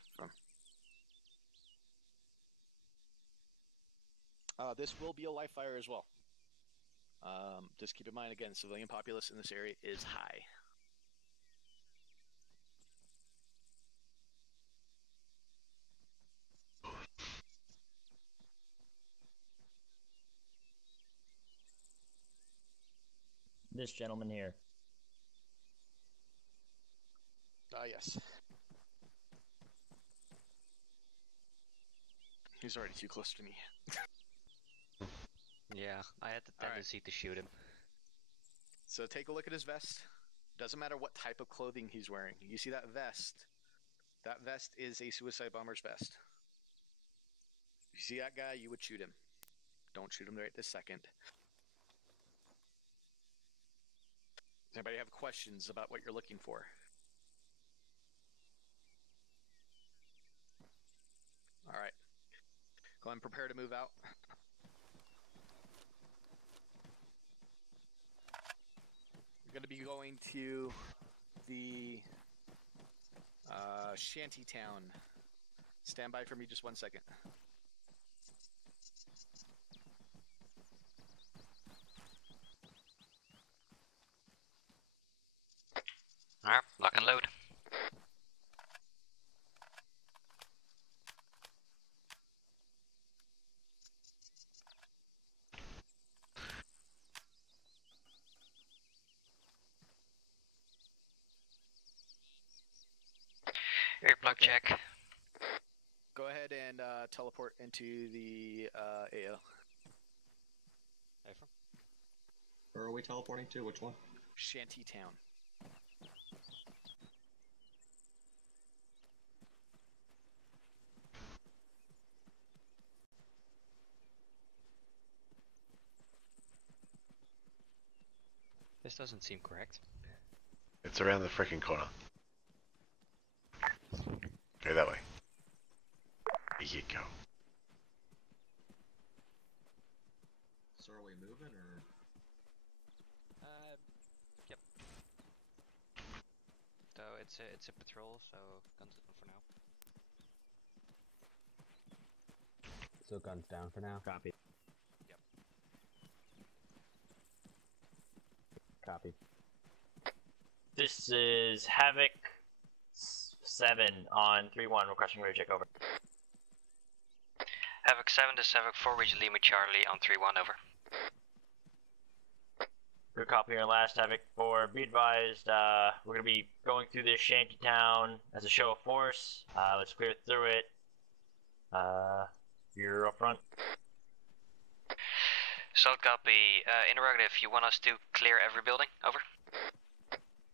This will be a live fire as well. Just keep in mind, again, civilian populace in this area is high. This gentleman here. Yes. He's already too close to me. Yeah, I had the tendency to shoot him. So take a look at his vest. Doesn't matter what type of clothing he's wearing. You see that vest? That vest is a suicide bomber's vest. If you see that guy, you would shoot him. Don't shoot him right this second. Does anybody have questions about what you're looking for? All right. Go ahead and prepare to move out. We're going to be going to the shanty town. Stand by for me just 1 second. Alright, lock and load. Earplug check. Go ahead and teleport into the AO. Where are we teleporting to? Which one? Shanty town. This doesn't seem correct. It's around the freaking corner. Go that way. There you go. So are we moving or? Yep. So it's a patrol, so guns down for now. So guns down for now. Copy. Yep. Copy. This is Havoc 7 on 3-1, requesting radio check, over. Havoc 7 to Havoc 4, reach Lima Charlie on 3-1, over. Good copy on your last Havoc 4. Be advised, we're going to be going through this shanty town as a show of force. Let's clear through it. You're up front. Solid copy. Interrogative, you want us to clear every building? Over.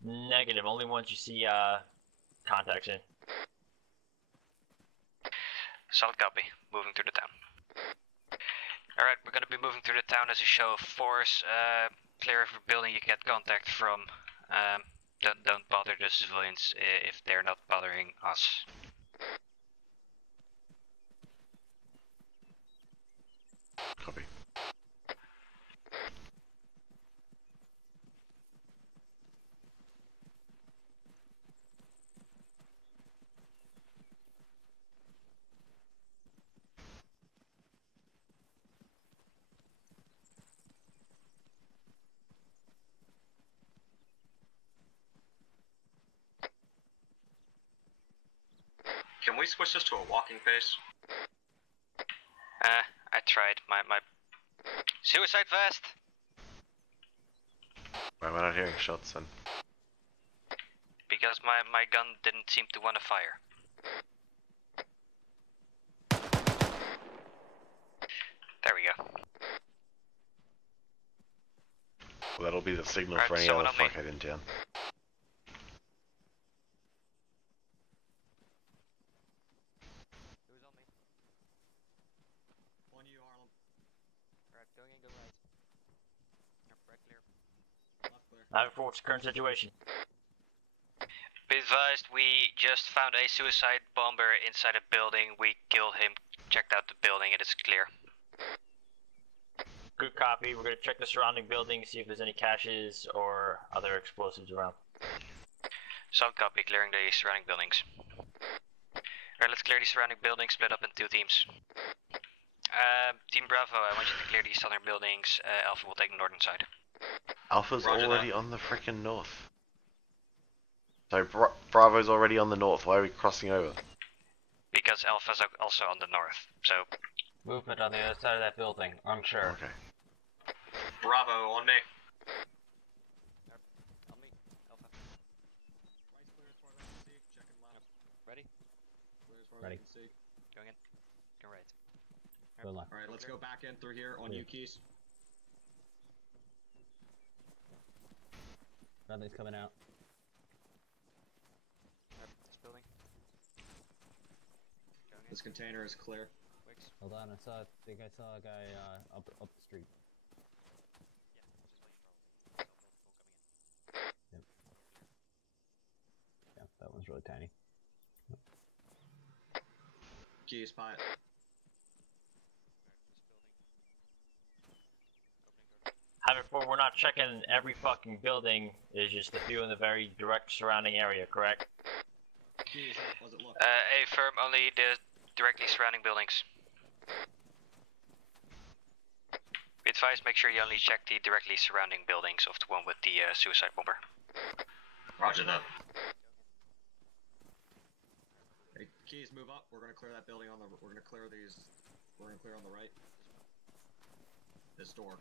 Negative, only once you see contacts in. Solid copy. Moving through the town. Alright, we're gonna be moving through the town as a show of force. Clear every building you get contact from. Don't bother the civilians if they're not bothering us. Copy. Can we switch this to a walking pace? I tried. My suicide vest. Why am I not hearing shots then? Because my gun didn't seem to want to fire. There we go. Well, that'll be the signal Right, for any someone other on me. fuckhead in town. Who's on me? On you, Harlem. Alright, going in, go right. Yep, right clear. Left clear. Havoc 4, what's the current situation? Be advised, we just found a suicide bomber inside a building. We killed him, checked out the building, and it's clear. Good copy. We're gonna check the surrounding buildings, see if there's any caches or other explosives around. Solid copy, clearing the surrounding buildings. Alright, let's clear the surrounding buildings, split up in 2 teams. Team Bravo, I want you to clear the southern buildings. Alpha will take the northern side. Alpha's Roger already that. on the frickin' north. So Bravo's already on the north. Why are we crossing over? Because Alpha's also on the north, so... Movement on the other side of that building, I'm sure. Okay. Bravo, on me. On me, Alpha. Right's clear as far as I can see. Checking left. Ready? Clear as far Ready. as I can see. Going in. Go right. Go left. Alright, let's go back in through here on Clear. you, Keys. Bradley's coming out. This building. Going in. This container is clear. Wicks. Hold on, I think I saw a guy up the street. Yeah, that one's really tiny. Keys, spot. Havoc 4, we're not checking every fucking building. There's just a few in the very direct surrounding area, correct? Keys, how does it look? Affirm only the directly surrounding buildings. Be advised, make sure you only check the directly surrounding buildings of the one with the suicide bomber. Roger that. Hey, Keys, move up. We're gonna clear that building on the. We're gonna clear these. We're gonna clear on the right. This door.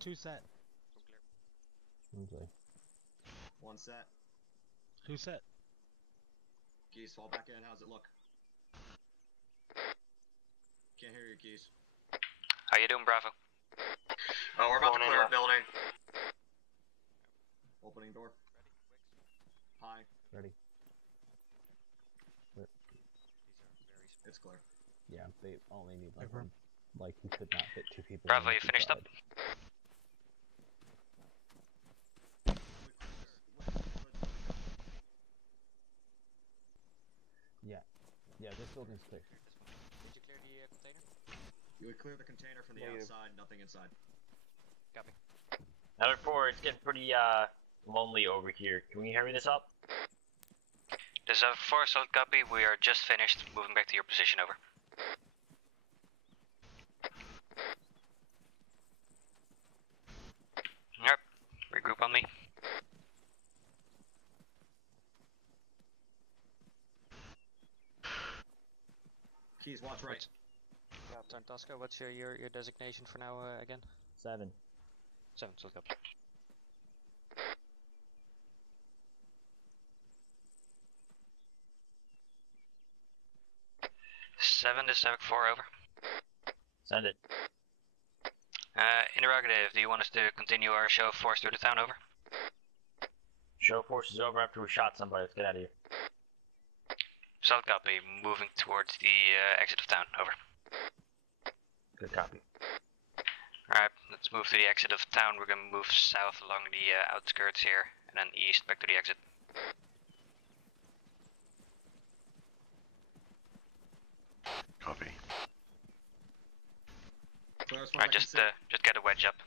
2 set. Okay. One set. 2 set. Keys, fall back in. How's it look? Can't hear you, Keys. How you doing, Bravo? Oh, we're about to Going in clear a left. building. Opening door. Hi. Ready. It's clear. Yeah, they only need like Affirm. one. Like, you could not fit 2 people. Bravo, on you each finished up? side. Yeah, this building's clear. Did you clear the container? You would clear the container from the Negative. outside, nothing inside. Copy. Havoc 4, it's getting pretty lonely over here. Can we hurry this up? This is a 4 solid copy. We are just finished. Moving back to your position, over. Yep. Regroup on me. Keys, watch right. Tartaska, what's your designation for now again? 7. 7, solid copy. Seven to Havoc 4, over. Send it. Interrogative, do you want us to continue our show of force through the town, over? Show force is over after we shot somebody. Let's get out of here. Solid copy, moving towards the exit of town, over. Good copy. Alright, let's move to the exit of town. We're gonna move south along the outskirts here, and then east back to the exit. Copy. Clear as far as I Alright, can just see. get a wedge up.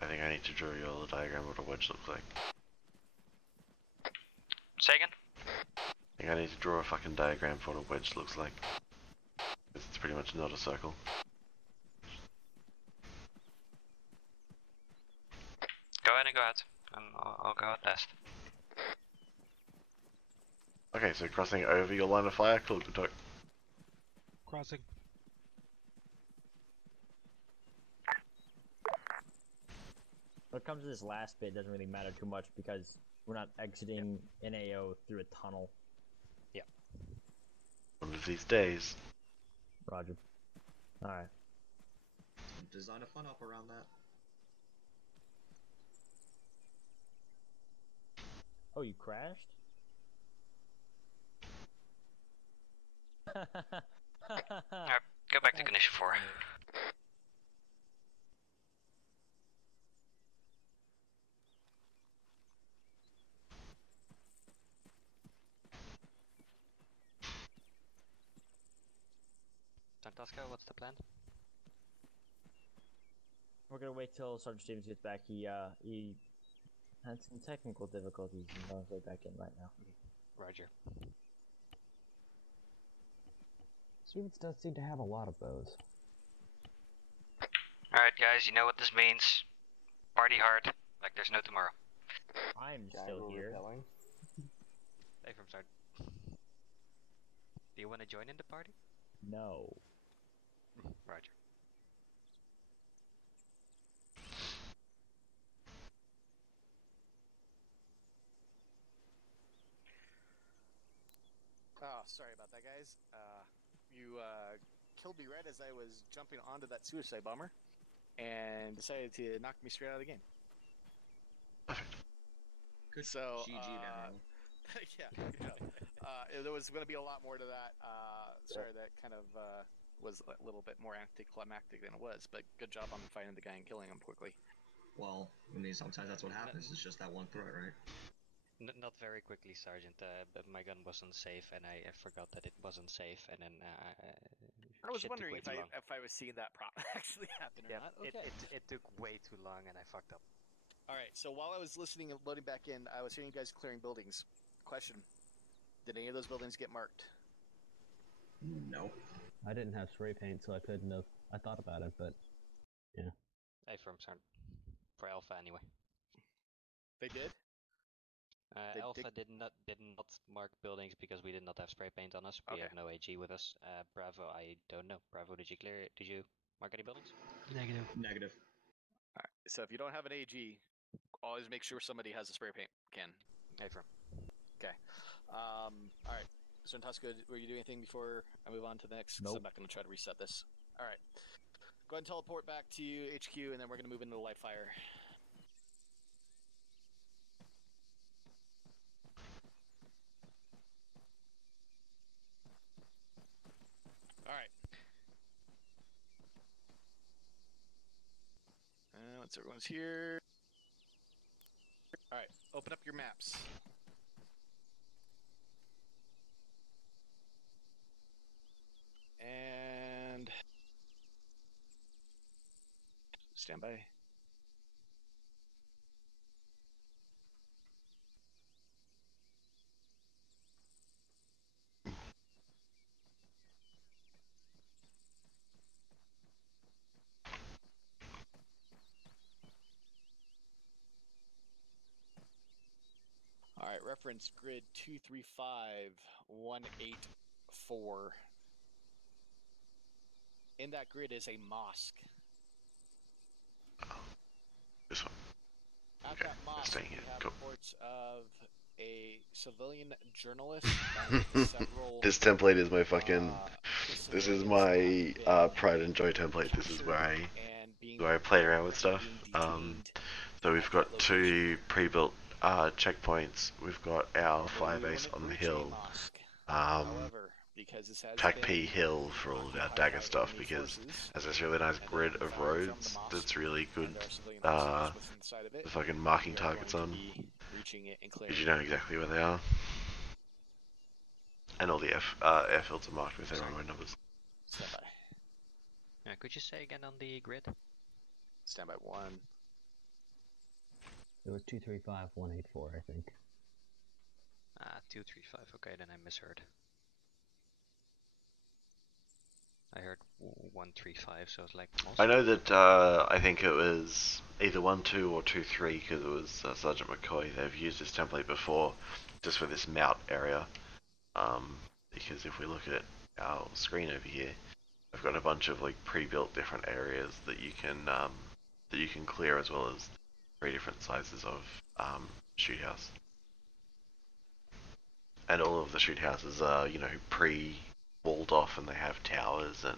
I think I need to draw you all a diagram of what a wedge looks like. Say again? I think I need to draw a fucking diagram for what a wedge looks like. It's pretty much not a circle. Go ahead and go out. I'll go out last. Okay, so crossing over your line of fire, cool, good talk. Crossing. When it comes to this last bit, it doesn't really matter too much because we're not exiting NAO through a tunnel. One of these days. Roger. Alright. design a fun up around that. Oh, you crashed? Alright, go back to condition 4. Santasco, what's the plan? We're gonna wait till Sergeant Stevens gets back. He had some technical difficulties. He's on his way back in right now. Roger. Stevens does seem to have a lot of those. Alright guys, you know what this means. Party hard, like there's no tomorrow. I'm still here. Hey, from start. Do you want to join in the party? No. Roger. Oh, sorry about that, guys. You killed me right as I was jumping onto that suicide bomber, and decided to knock me straight out of the game. Good So, GG there. yeah, good job. There was going to be a lot more to that. Sorry, that kind of was a little bit more anticlimactic than it was, but good job on finding the guy and killing him quickly. Well, I mean, sometimes that's what happens. It's just that one threat, right? Not very quickly, Sergeant, but my gun wasn't safe, and I forgot that it wasn't safe, and then I was shit took wondering way if too long. I was seeing that actually happen or Yeah, not. Okay. it took way too long, and I fucked up. All right, so while I was listening and loading back in, I was hearing you guys clearing buildings. Question: did any of those buildings get marked? No. I didn't have spray paint, so I couldn't have. I thought about it, but yeah. Hey, from Sergeant. For Alpha, anyway. They did. Alpha did not mark buildings because we did not have spray paint on us. We have no AG with us. Bravo, I don't know. Bravo, did you mark any buildings? Negative. Negative. All right. So if you don't have an AG, always make sure somebody has a spray paint can. Hey, from. Okay. All right. Mr. Tosco, were you doing anything before I move on to the next? 'Cause Nope. I'm not going to try to reset this. All right. Go ahead and teleport back to HQ, and then we're going to move into the live fire. All right. Once everyone's here. All right. Open up your maps. And stand by. All right, reference grid 235184. In that grid is a mosque. This one. At Okay, that mosque, staying we here. have Cool. reports of a civilian journalist and several. This template is my fucking. This is civilians my have been pride and joy template. This is where captured and being I play around with stuff. being detained So we've at got that two pre-built checkpoints. We've got our They fire wanna base on the breach a hill. mosque. Um, However, because this has TAC P been Hill for all of our occupied Dagger by stuff enemy because forces, has this really nice and they grid open of fire from the roads mosque, that's really good. and there are civilian officers within inside of it, The fucking marking we are targets going on. to be breaching it and clearing Because you it. know exactly where they are. And all the airfields are marked with their own numbers. Stand by. Could you say again on the grid? Stand by 1. It was 235184, I think. 235. Okay, then I misheard. I heard 135, so I was like. I know that I think it was either 1-2 or 2-3 because it was Sergeant McCoy. They've used this template before, just for this mount area. Because if we look at our screen over here, I've got a bunch of like pre-built different areas that you can clear, as well as 3 different sizes of shoot house. And all of the shoot houses are, you know, pre-walled off, and they have towers and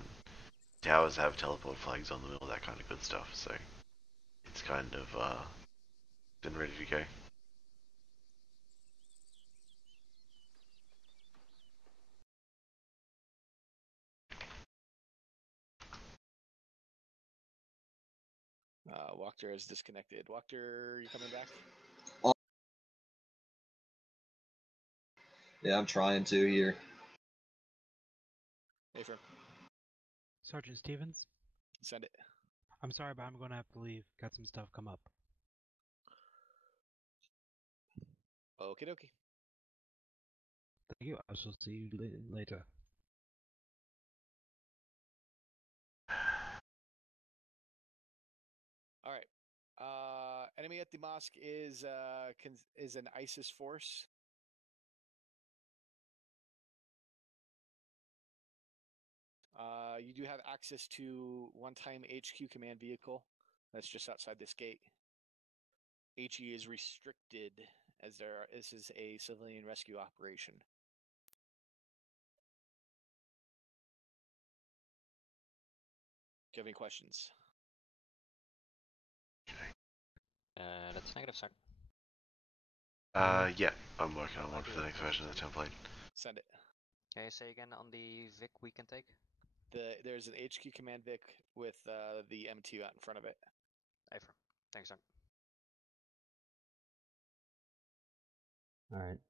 towers have teleport flags on them, all that kind of good stuff. So it's kind of been ready to go. Walker is disconnected. Walker, you coming back? Yeah, I'm trying to here. Affirm. Sergeant Stevens? Send it. I'm sorry, but I'm gonna have to leave. Got some stuff come up. Okie dokie. Thank you. I shall see you later. All right. Enemy at the mosque is an ISIS force. You do have access to one-time HQ command vehicle. That's just outside this gate. HE is restricted as this is a civilian rescue operation. Do you have any questions? That's negative, sir. Yeah, I'm working on one for the next version of the template. Send it. Can you say again on the Vic we can take? There's an HQ command Vic with the M2 out in front of it. Affirm. Thanks, sir. Alright.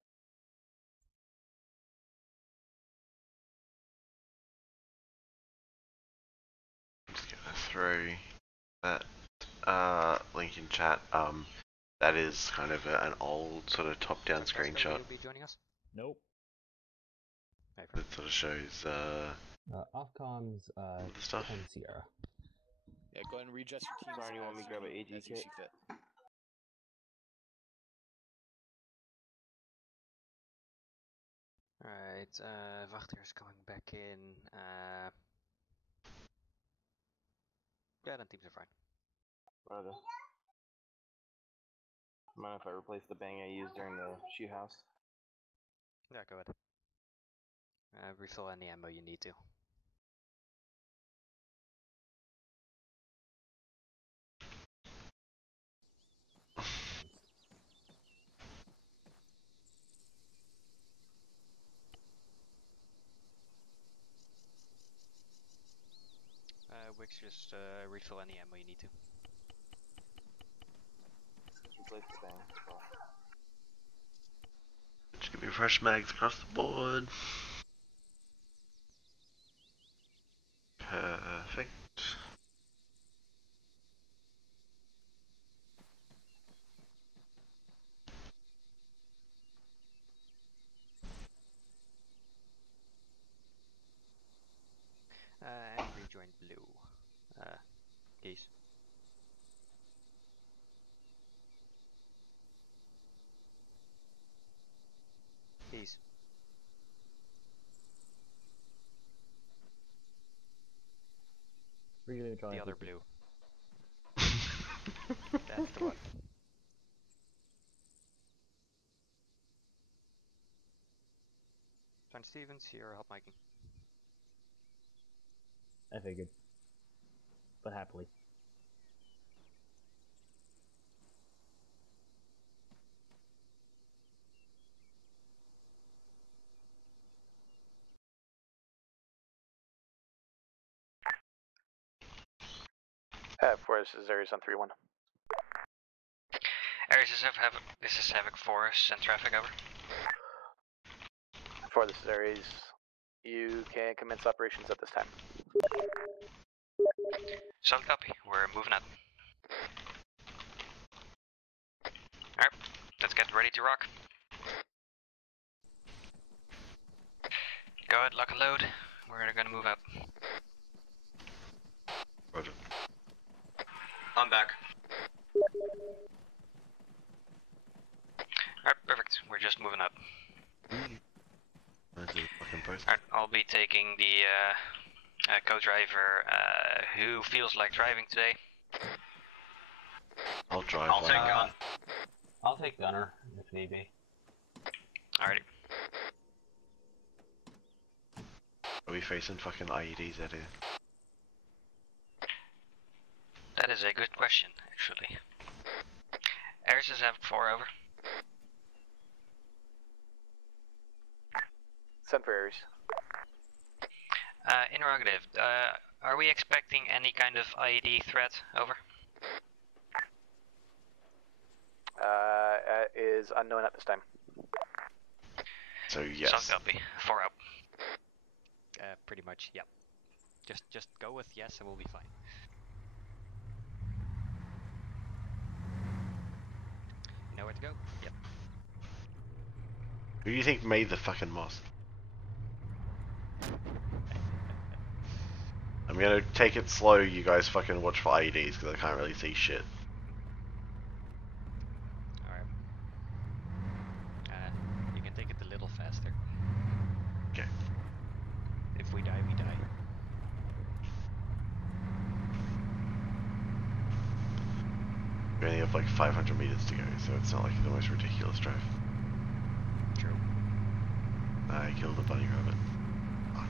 I'm just gonna throw that link in chat. That is kind of an old sort of top-down screenshot. Will you be joining us? Nope. Affirm. That sort of shows Ofcom's the stuff. 10 Sierra. Yeah, go ahead and readjust your teams. Sorry, you want me to grab an AG as you kit? see fit. Alright, Wachter is coming back in. Yeah, then teams are fine. Brother. Mind if I replace the bang I used during the shoot house? Yeah, go ahead. Refill any ammo you need to. Wix, just refill any ammo you need to. Just replace the bang as well. Just give me fresh mags across the board. Perfect. And rejoin blue. Please. Please. Really trying The to other keep blue. That's the one. John Stevens, here, help Mikey. I figured. But happily. For this is Aries on 3-1. Aries, this is Havoc 4, send traffic over. For this is Aries, you can commence operations at this time. Solid copy, we're moving out. Alright, let's get ready to rock. Go ahead, lock and load. We're gonna move out. Roger. I'm back. Alright, perfect. We're just moving up. Alright, I'll be taking the co-driver who feels like driving today. I'll drive. I'll take gun. I'll take gunner if need be. Alrighty. Are we facing fucking IEDs out here? is a good question, actually. Ares is Havoc 4, over. Send for Ares. Interrogative, are we expecting any kind of IED threat, over? Is unknown at this time. So yes. Sound copy, 4 out. Pretty much, yeah. Just go with yes and we'll be fine. You know where to go? Yep. Who do you think made the fucking mosque? I'm gonna take it slow, you guys fucking watch for IEDs, because I can't really see shit. Alright. You can take it a little faster. Okay. If we die, we die. We only have like 500 meters to go, so it's not like the most ridiculous drive. True. I killed a bunny rabbit. Oh.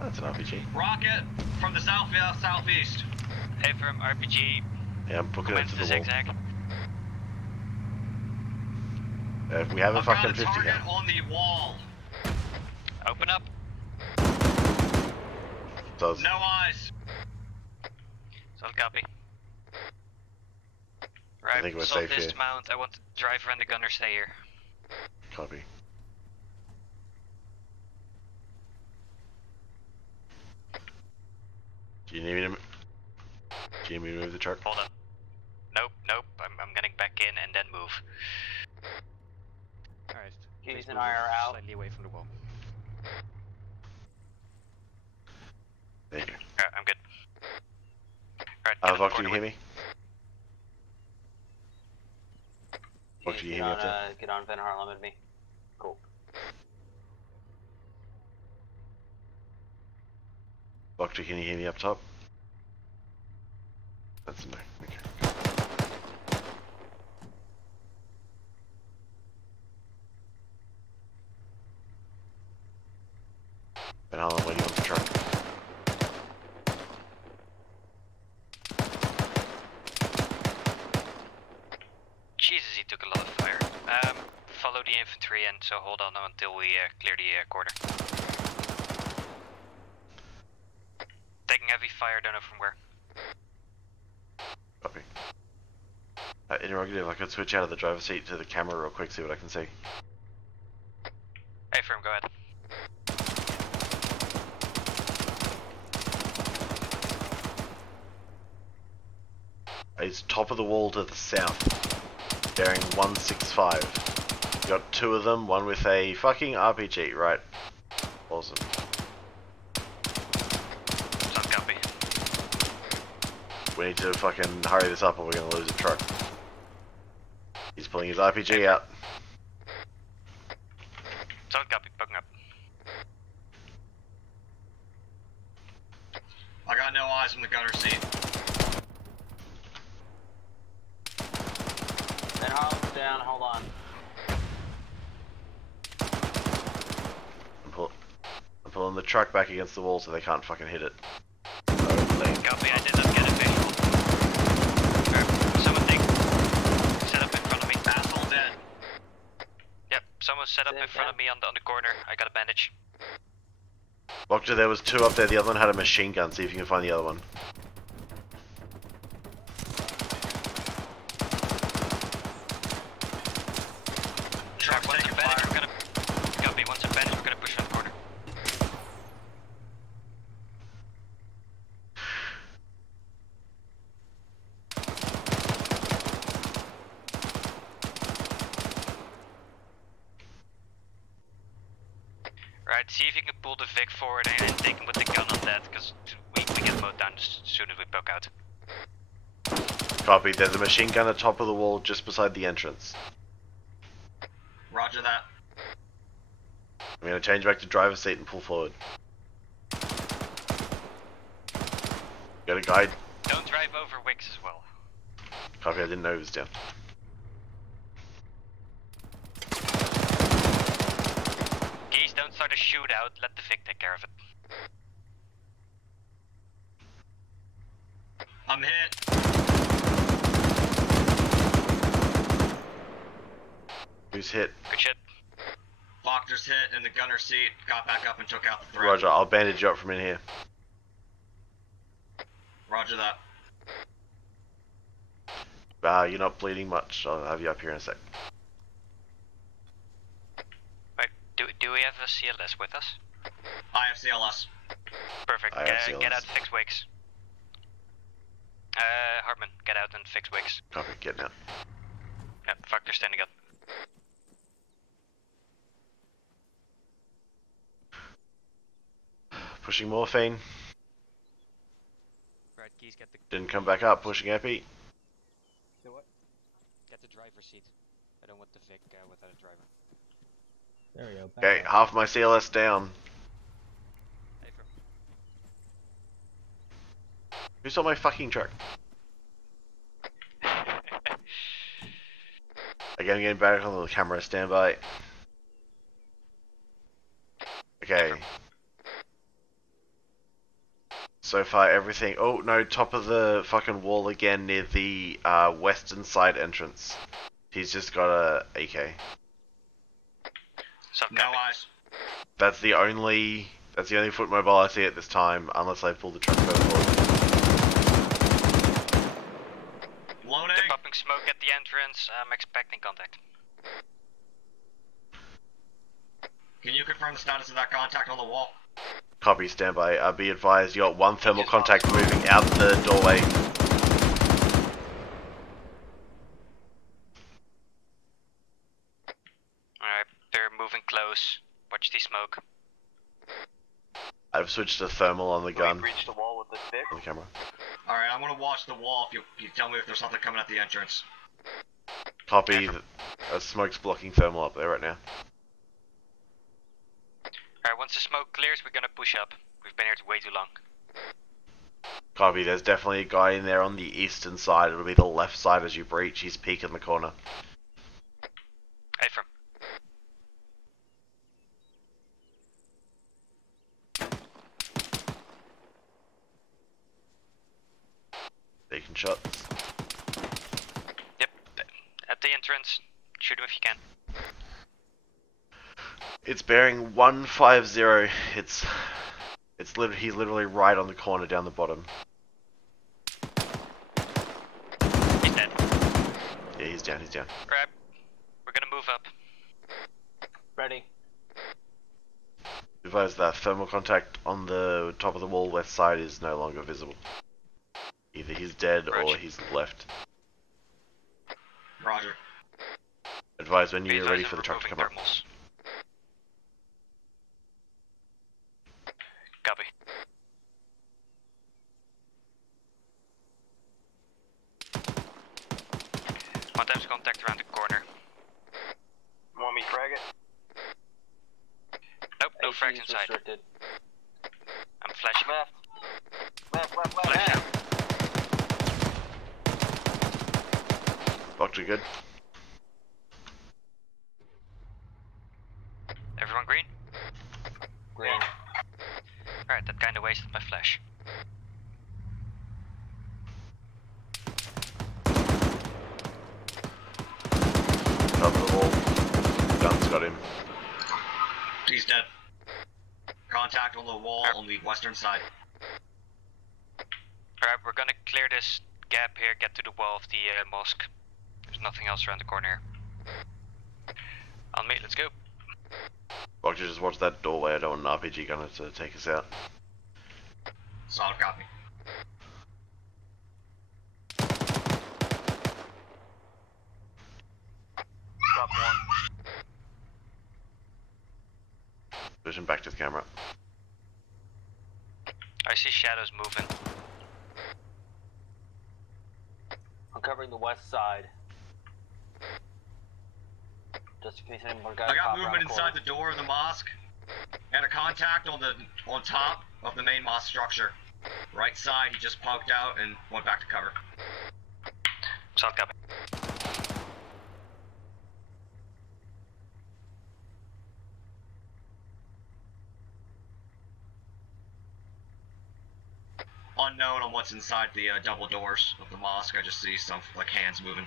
That's an RPG. Rocket from the southeast. Hey, from RPG. Yeah, I'm booking it to the wall. zigzag. We have a I've fucking got a 50 target gun. on the wall. Open up. Does. No eyes. Sound copy. Right, I think we're so safe here. dismount. I want the driver and the gunner stay here. Copy. Do you need me to move the truck? Hold on. Nope. I'm getting back in and then move. Alright. Keys and I are out. Slightly away from the wall. There you go. Alright, I'm good. Alright, Havoc, can you hear me? What do you hear me up there? Get on Van Harlem with me. Cool. Doctor, can you hear me up top? That's no. Okay. Van Harlem, waiting on the truck. Jesus, he took a lot of fire. Follow the infantry and so hold on until we clear the corner. Taking heavy fire, don't know from where. Copy. Interrogative, I could switch out of the driver's seat to the camera real quick, see what I can see. Hey, firm, go ahead. It's top of the wall to the south, bearing 165. You got two of them, one with a fucking RPG, right? Awesome. Sound copy. We need to fucking hurry this up or we're gonna lose a truck. He's pulling his RPG out. Sound copy, bugging up. I got no eyes from the gunner seat. Van Harlem's down, hold on. I'm pulling the truck back against the wall so they can't fucking hit it. Copy, I did not get a visual. Someone set up in front of me. Asshole dead. Yep, someone set up in front of me on the corner. I got a bandage. Doctor, there was two up there, the other one had a machine gun, see if you can find the other one. Truck's Once taking a bandage, fire. we're gonna... Copy, once a bandage, we're gonna push around the corner. Right, see if you can pull the Vic forward and take him with the gun on that, because we get mowed down as soon as we poke out. Copy, there's a machine gun at the top of the wall just beside the entrance. Roger that. I'm gonna change back to driver's seat and pull forward. Got a guide? Don't drive over Wicks as well. Copy, I didn't know he was down. Geese, don't start a shootout, let the Vic take care of it. I'm hit. Who's hit? Good shit. Proctor's hit in the gunner seat, got back up and took out the threat. Roger, I'll bandage you up from in here. Roger that. You're not bleeding much. I'll have you up here in a sec. Right, do we have a CLS with us? I have CLS. Perfect, I have CLS. get out, fix wigs. Hartman, get out and fix wigs. Copy, getting out. Yeah, fuck, they're standing up. Pushing morphine. Right, Geese, get the Didn't come back up. Pushing epi. Do what? get the driver's seat. I don't want the Vic without a driver. There we go. Okay, half my CLS down. Affirm. Who's on my fucking truck? Again, getting back on the camera. Standby. Okay. So far, everything. Oh no! Top of the fucking wall again, near the western side entrance. He's just got a AK. No eyes. That's the only foot mobile I see at this time, unless I pull the truck further forward. Loading. They're popping smoke at the entrance. I'm expecting contact. Can you confirm the status of that contact on the wall? Copy, standby. Be advised, you got one thermal contact moving out the doorway. Alright, they're moving close. Watch the smoke. I've switched to thermal on the gun. Reach the wall with the stick. On the camera. Alright, I'm gonna watch the wall if you tell me if there's something coming at the entrance. Copy. Smoke's blocking thermal up there right now. Alright, once the smoke clears, we're gonna push up. We've been here way too long. Copy. There's definitely a guy in there on the eastern side. It'll be the left side as you breach. He's peeking the corner. Affirm. Taking shots. Yep, at the entrance. Shoot him if you can. It's bearing 150. He's literally right on the corner down the bottom. He's dead. Yeah, he's down. Alright, we're gonna move up. Ready. Advise that thermal contact on the top of the wall west side is no longer visible. Either he's dead or he's left. Roger. Advise when you're ready for the truck to come up. Thermals. Copy. One time's contact around the corner. Want me to frag it? Nope, no frags inside. Restricted. I'm flashing. Left. Flash out. Doctor, good. Everyone green? Green. Alright, that kinda wasted my flash. Top of the wall. Gun's got him. He's dead. Contact on the wall on the western side. Alright, we're gonna clear this gap here, get to the wall of the mosque. There's nothing else around the corner here. On me, let's go. Doctor, just watch that doorway. I don't want an RPG gunner to take us out. Solid copy. Drop one. Vision back to the camera. I see shadows moving. I'm covering the west side. Just in case any more guys I got pop around movement the inside corner. the door of the mosque, and a contact on top of the main mosque structure. Right side, he just poked out and went back to cover. unknown on what's inside the double doors of the mosque. I just see some like hands moving.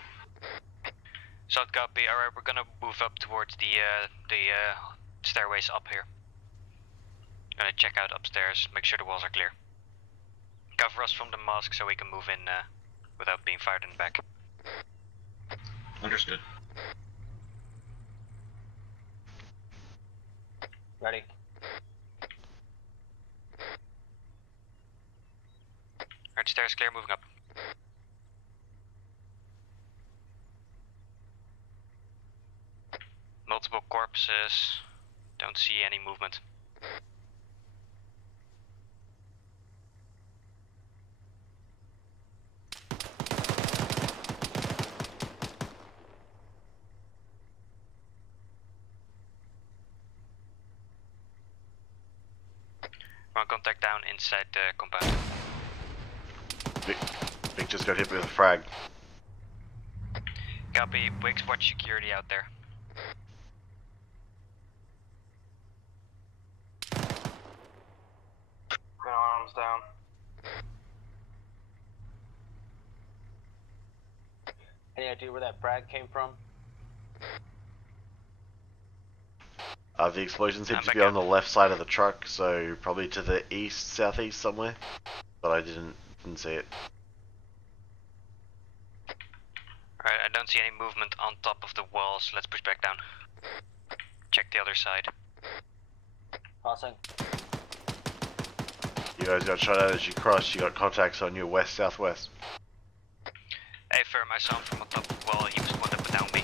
Solid copy. Alright, we're gonna move up towards the stairways up here. Gonna check out upstairs, make sure the walls are clear. Cover us from the mosque so we can move in without being fired in the back. Understood. Ready. Alright, stairs clear, moving up. Multiple corpses. Don't see any movement. One contact down inside the compound. Vic just got hit with a frag. Copy. Wicks, watch security out there. Got arms down. Any idea where that frag came from? The explosion seemed to be on the left side of the truck, so probably to the east, southeast somewhere. But I didn't see it. Alright, I don't see any movement on top of the walls. Let's push back down. Check the other side. Crossing. You guys got shot at as you crossed. You got contacts on your west, southwest. Hey, firm, I saw him from on top of the wall. He was one up down me.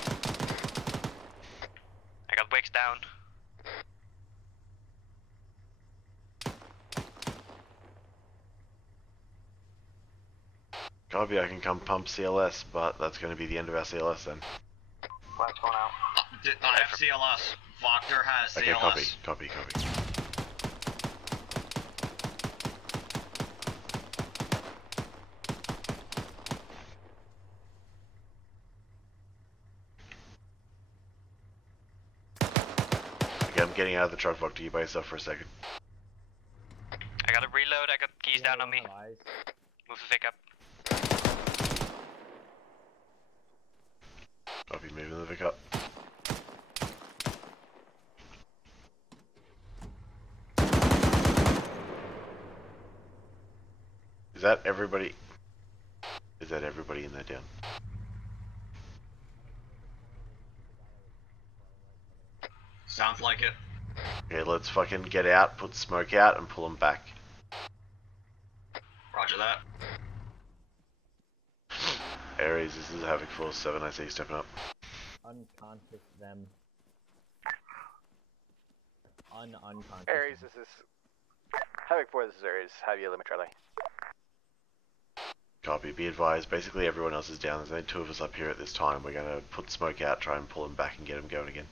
I got Wicks down. Copy, I can come pump CLS, but that's going to be the end of our CLS then. Flag's going out. On FCLS, Voctor has CLS. Okay, copy. Okay, I'm getting out of the truck, Voctor. You by yourself for a second. I got a reload, I got keys down on me. Move the Vic up. Copy, moving the Vic up. Is that everybody? Is that everybody in that down? Sounds like it. Okay, let's fucking get out, put smoke out, and pull them back. Roger that. Ares, this is Havoc Force 7, I see you stepping up. Unconscious them. Unconscious. Ares, this is Havoc 4, this is Ares. Have you limit Charlie? Copy, be advised, basically everyone else is down. There's only 2 of us up here at this time. We're gonna put smoke out, try and pull them back and get them going again.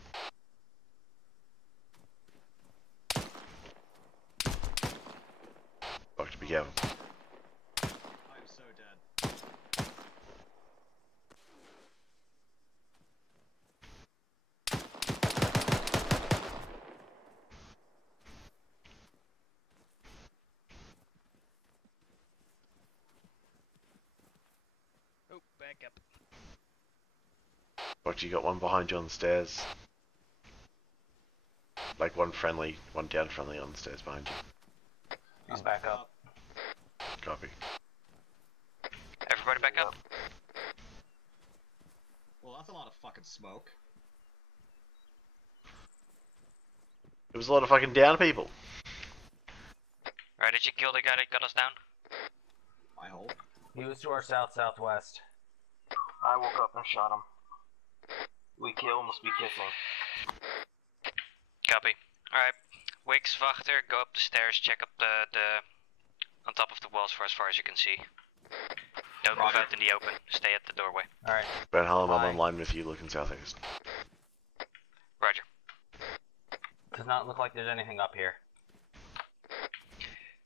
Fuck to be careful. I'm so dead. Oh, back up. But you got one behind you on the stairs. Like one down friendly on the stairs behind you. He's back up. Copy. Everybody back up. Well, that's a lot of fucking smoke. It was a lot of fucking down people. Alright, did you kill the guy that got us down? I hope. He was to our south-southwest. I woke up and shot him. We kill must be kissing. Copy. Alright, Wicks, Wachter, go up the stairs, check up the on top of the walls for as far as you can see. Don't move out in the open, stay at the doorway. Alright. Ben Hallam, I'm online with you looking southeast. Roger. Does not look like there's anything up here.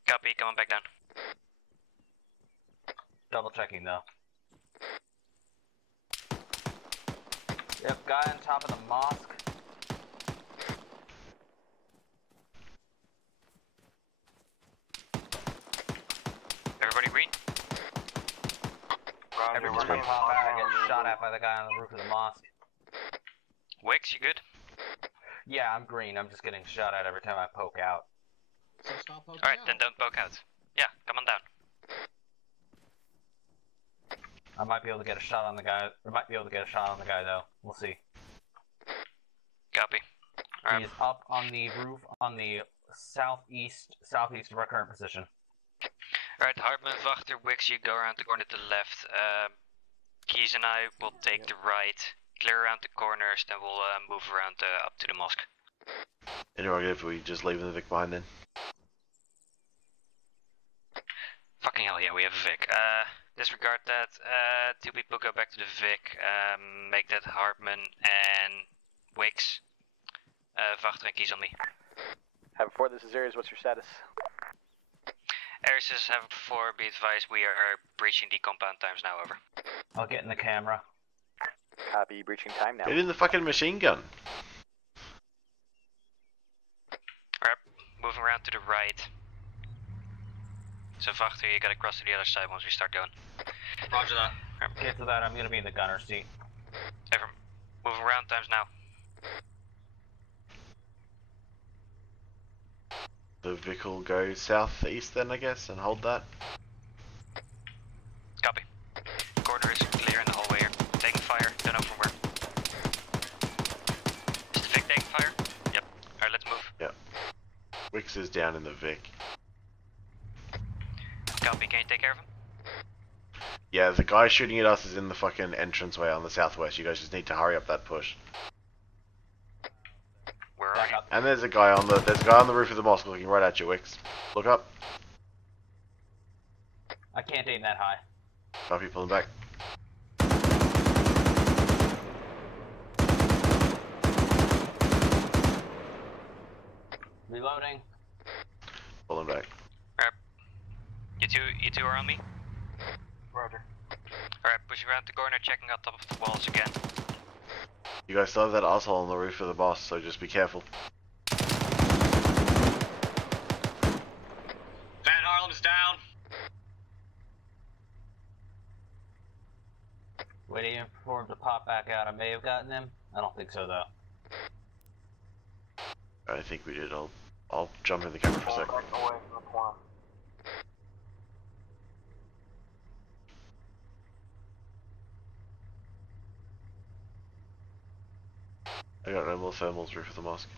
Copy, come on back down. Double checking though. Yep, guy on top of the mosque. Everybody green? Everyone's gonna pop out and get shot at by the guy on the roof of the mosque. Wicks, you good? Yeah, I'm green. I'm just getting shot at every time I poke out. So stop poking Alright, out. then don't poke out. Yeah, come on down. I might be able to get a shot on the guy. I might be able to get a shot on the guy though. We'll see. Copy. He is up on the roof on the southeast of our current position. Alright, Hartman, Wachter, Wicks, you go around the corner to the left. Keys and I will take the right. Clear around the corners, then we'll move around up to the mosque. Anyway, if we just leave the Vic behind then. Fucking hell, yeah, we have a Vic. Disregard that. 2 people go back to the Vic. Make that Hartman and Wicks. Wachter and Keys on me. Havoc 4, this is Ares. What's your status? Ares is Havoc 4. Be advised, we are breaching the compound times now. Over. I'll get in the camera. Copy, breaching time now. Get in the fucking machine gun. Alright, moving around to the right. So Wachter, you gotta cross to the other side once we start going. Roger that. Get to that, I'm gonna be in the gunner seat. Ever. Moving around times now. The Vic will go southeast then, I guess, and hold that. Copy. Corner is clear in the hallway here. Taking fire, don't know from where. Is the Vic taking fire? Yep. Alright, let's move. Yep. Wicks is down in the Vic. Copy, can you take care of him? Yeah, the guy shooting at us is in the fucking entranceway on the southwest. You guys just need to hurry up that push. Where are you? And there's a guy on the roof of the mosque looking right at you, Wicks. Look up. I can't aim that high. Copy, pull him back. Reloading. Pull him back. Alright. You two are on me? Roger. Alright, pushing around the corner, checking out top of the walls again. You guys still have that asshole on the roof of the boss, so just be careful. Van Harlem's down. Waiting for him to pop back out. I may have gotten him. I don't think so though. I think we did. I'll jump in the camera for a sec. Away from the corner. I got no more thermals roof of the mosque.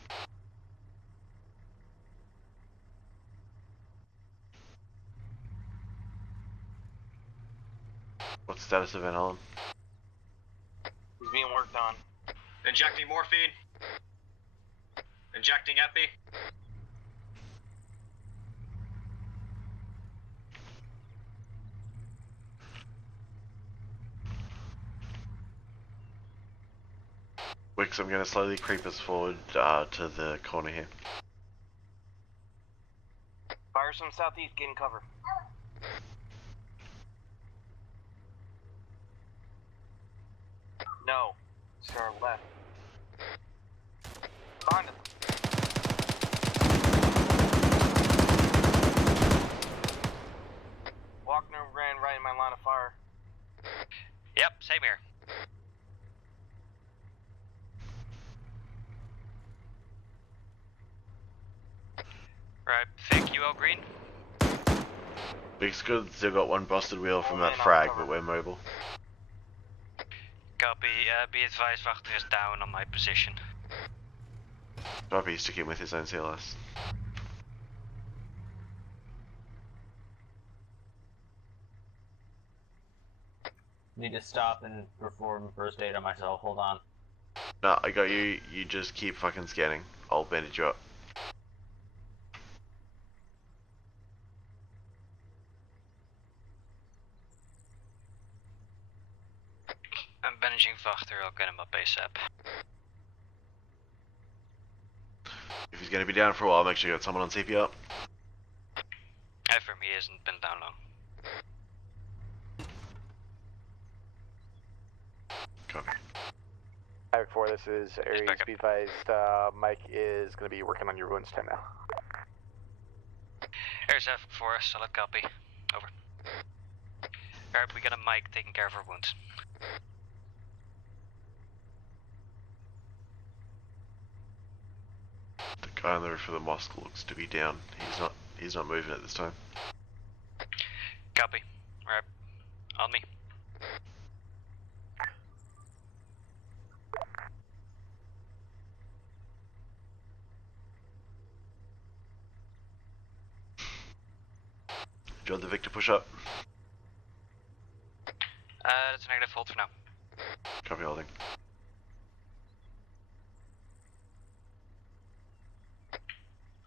What's the status of Van Hollen? He's being worked on. Injecting morphine. Injecting epi. Wicks, I'm going to slowly creep us forward to the corner here. Fires from southeast, getting cover. No. Sir, left. Behind him. Walkner ran right in my line of fire. Yep, same here. Right, thank you, all green. Big's good, still got one busted wheel from that frag, but we're mobile. Copy, be advised, Wachter is down on my position. Copy, sticking with his own CLS. Need to stop and perform first aid on myself. Hold on. No, I got you. You just keep fucking scanning. I'll bandage you up. I'm bandaging Wachter, I'll get him up ASAP. If he's gonna be down for a while, make sure you got someone on CPR. Affirm, he hasn't been down long. Copy. Havoc 4, this is Ares. Be advised, Mike is going to be working on your wounds time now. Ares Havoc 4, solid copy. Over. Alright, we got a Mike taking care of our wounds. The guy on the roof of the mosque looks to be down. He's not moving at this time. Copy. Alright. On me. Do you want the Vic to push up? That's a negative hold for now. Copy holding.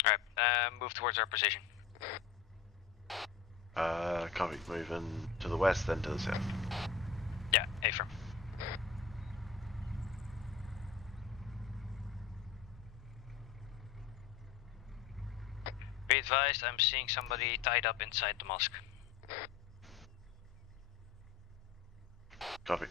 Alright, move towards our position. Copy. Moving to the west, then to the south. Yeah, affirm. Be advised, I'm seeing somebody tied up inside the mosque. Copy.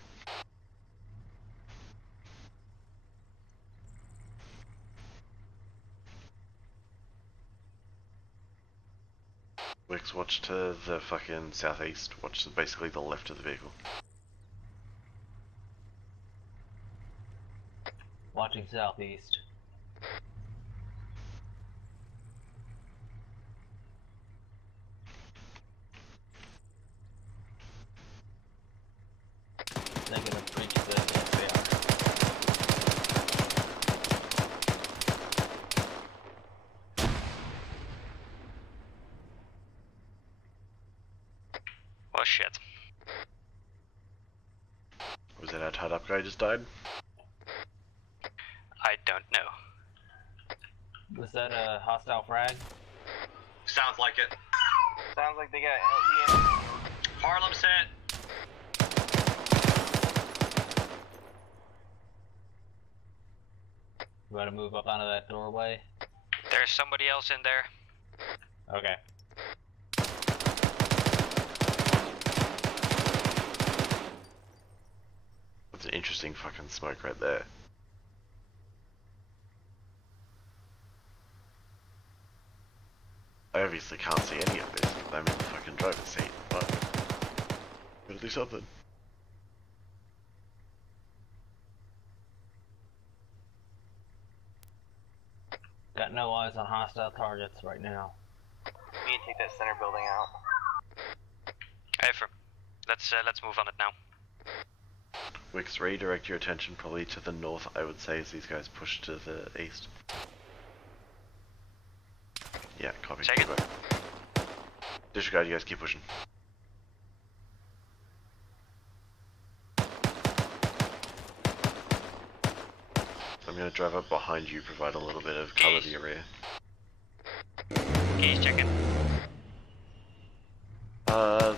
Wix, watch to the fucking southeast. Watch to basically the left of the vehicle. Watching southeast. Negative, breach the SAR. Oh shit. Was that our tied up guy just died? I don't know. Was that a hostile frag? Sounds like it. Sounds like they got LE. Harlem's hit. You want to move up onto that doorway? There's somebody else in there. Okay. That's an interesting fucking smoke right there. I obviously can't see any of this. I'm in the fucking driver's seat, but gotta do something. Got no eyes on hostile targets right now. We need to take that center building out. Affirm. Let's move on it now. Wix, redirect your attention probably to the north, I would say, as these guys push to the east. Yeah, copy. Take it. Disregard, you guys keep pushing. I'm gonna drive up behind you, provide a little bit of cover to your rear. Keys checking.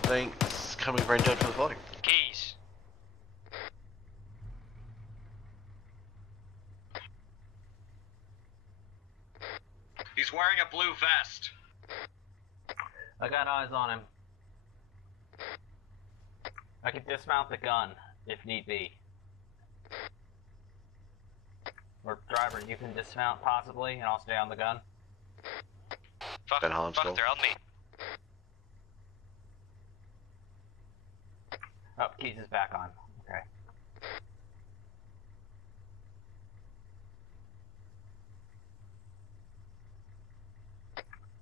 Thanks. Coming range out for the flying. Keys. He's wearing a blue vest. I got eyes on him. I can dismount the gun, if need be. Or driver, you can dismount possibly, and I'll stay on the gun. Fuck, Ben Holland's fuck, call. they're on me. Oh, keys is back on. Okay.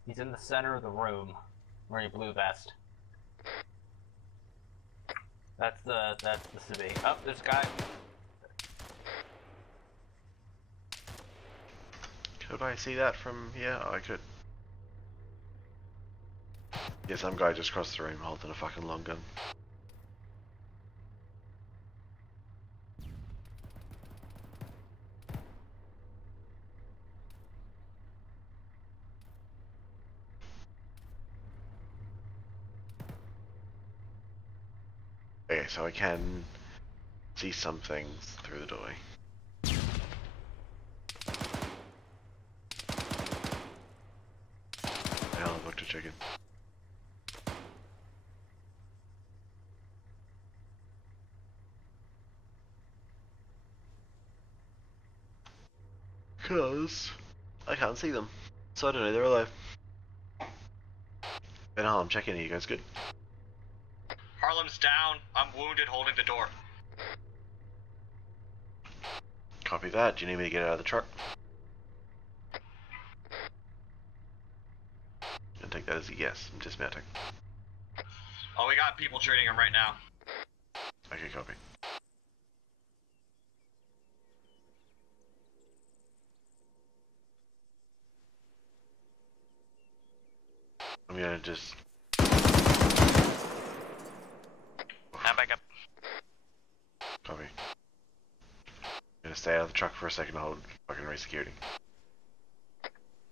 He's in the center of the room, wearing a blue vest. That's the civvy. Oh, there's a guy. Could I see that from here? Oh, I could. Yeah, some guy just crossed the room holding a fucking long gun. Okay, so I can see some things through the doorway. Now I've looked at chicken. Cause I can't see them, so I don't know they're alive. Ben Harlem, check in. Are you guys good? Harlem's down. I'm wounded holding the door. Copy that. Do you need me to get out of the truck? I'll take that as a yes. I'm dismounting. Oh, we got people treating him right now. Okay, copy. I'm gonna just... I'm back up. Copy. I'm gonna stay out of the truck for a second to hold fucking race security.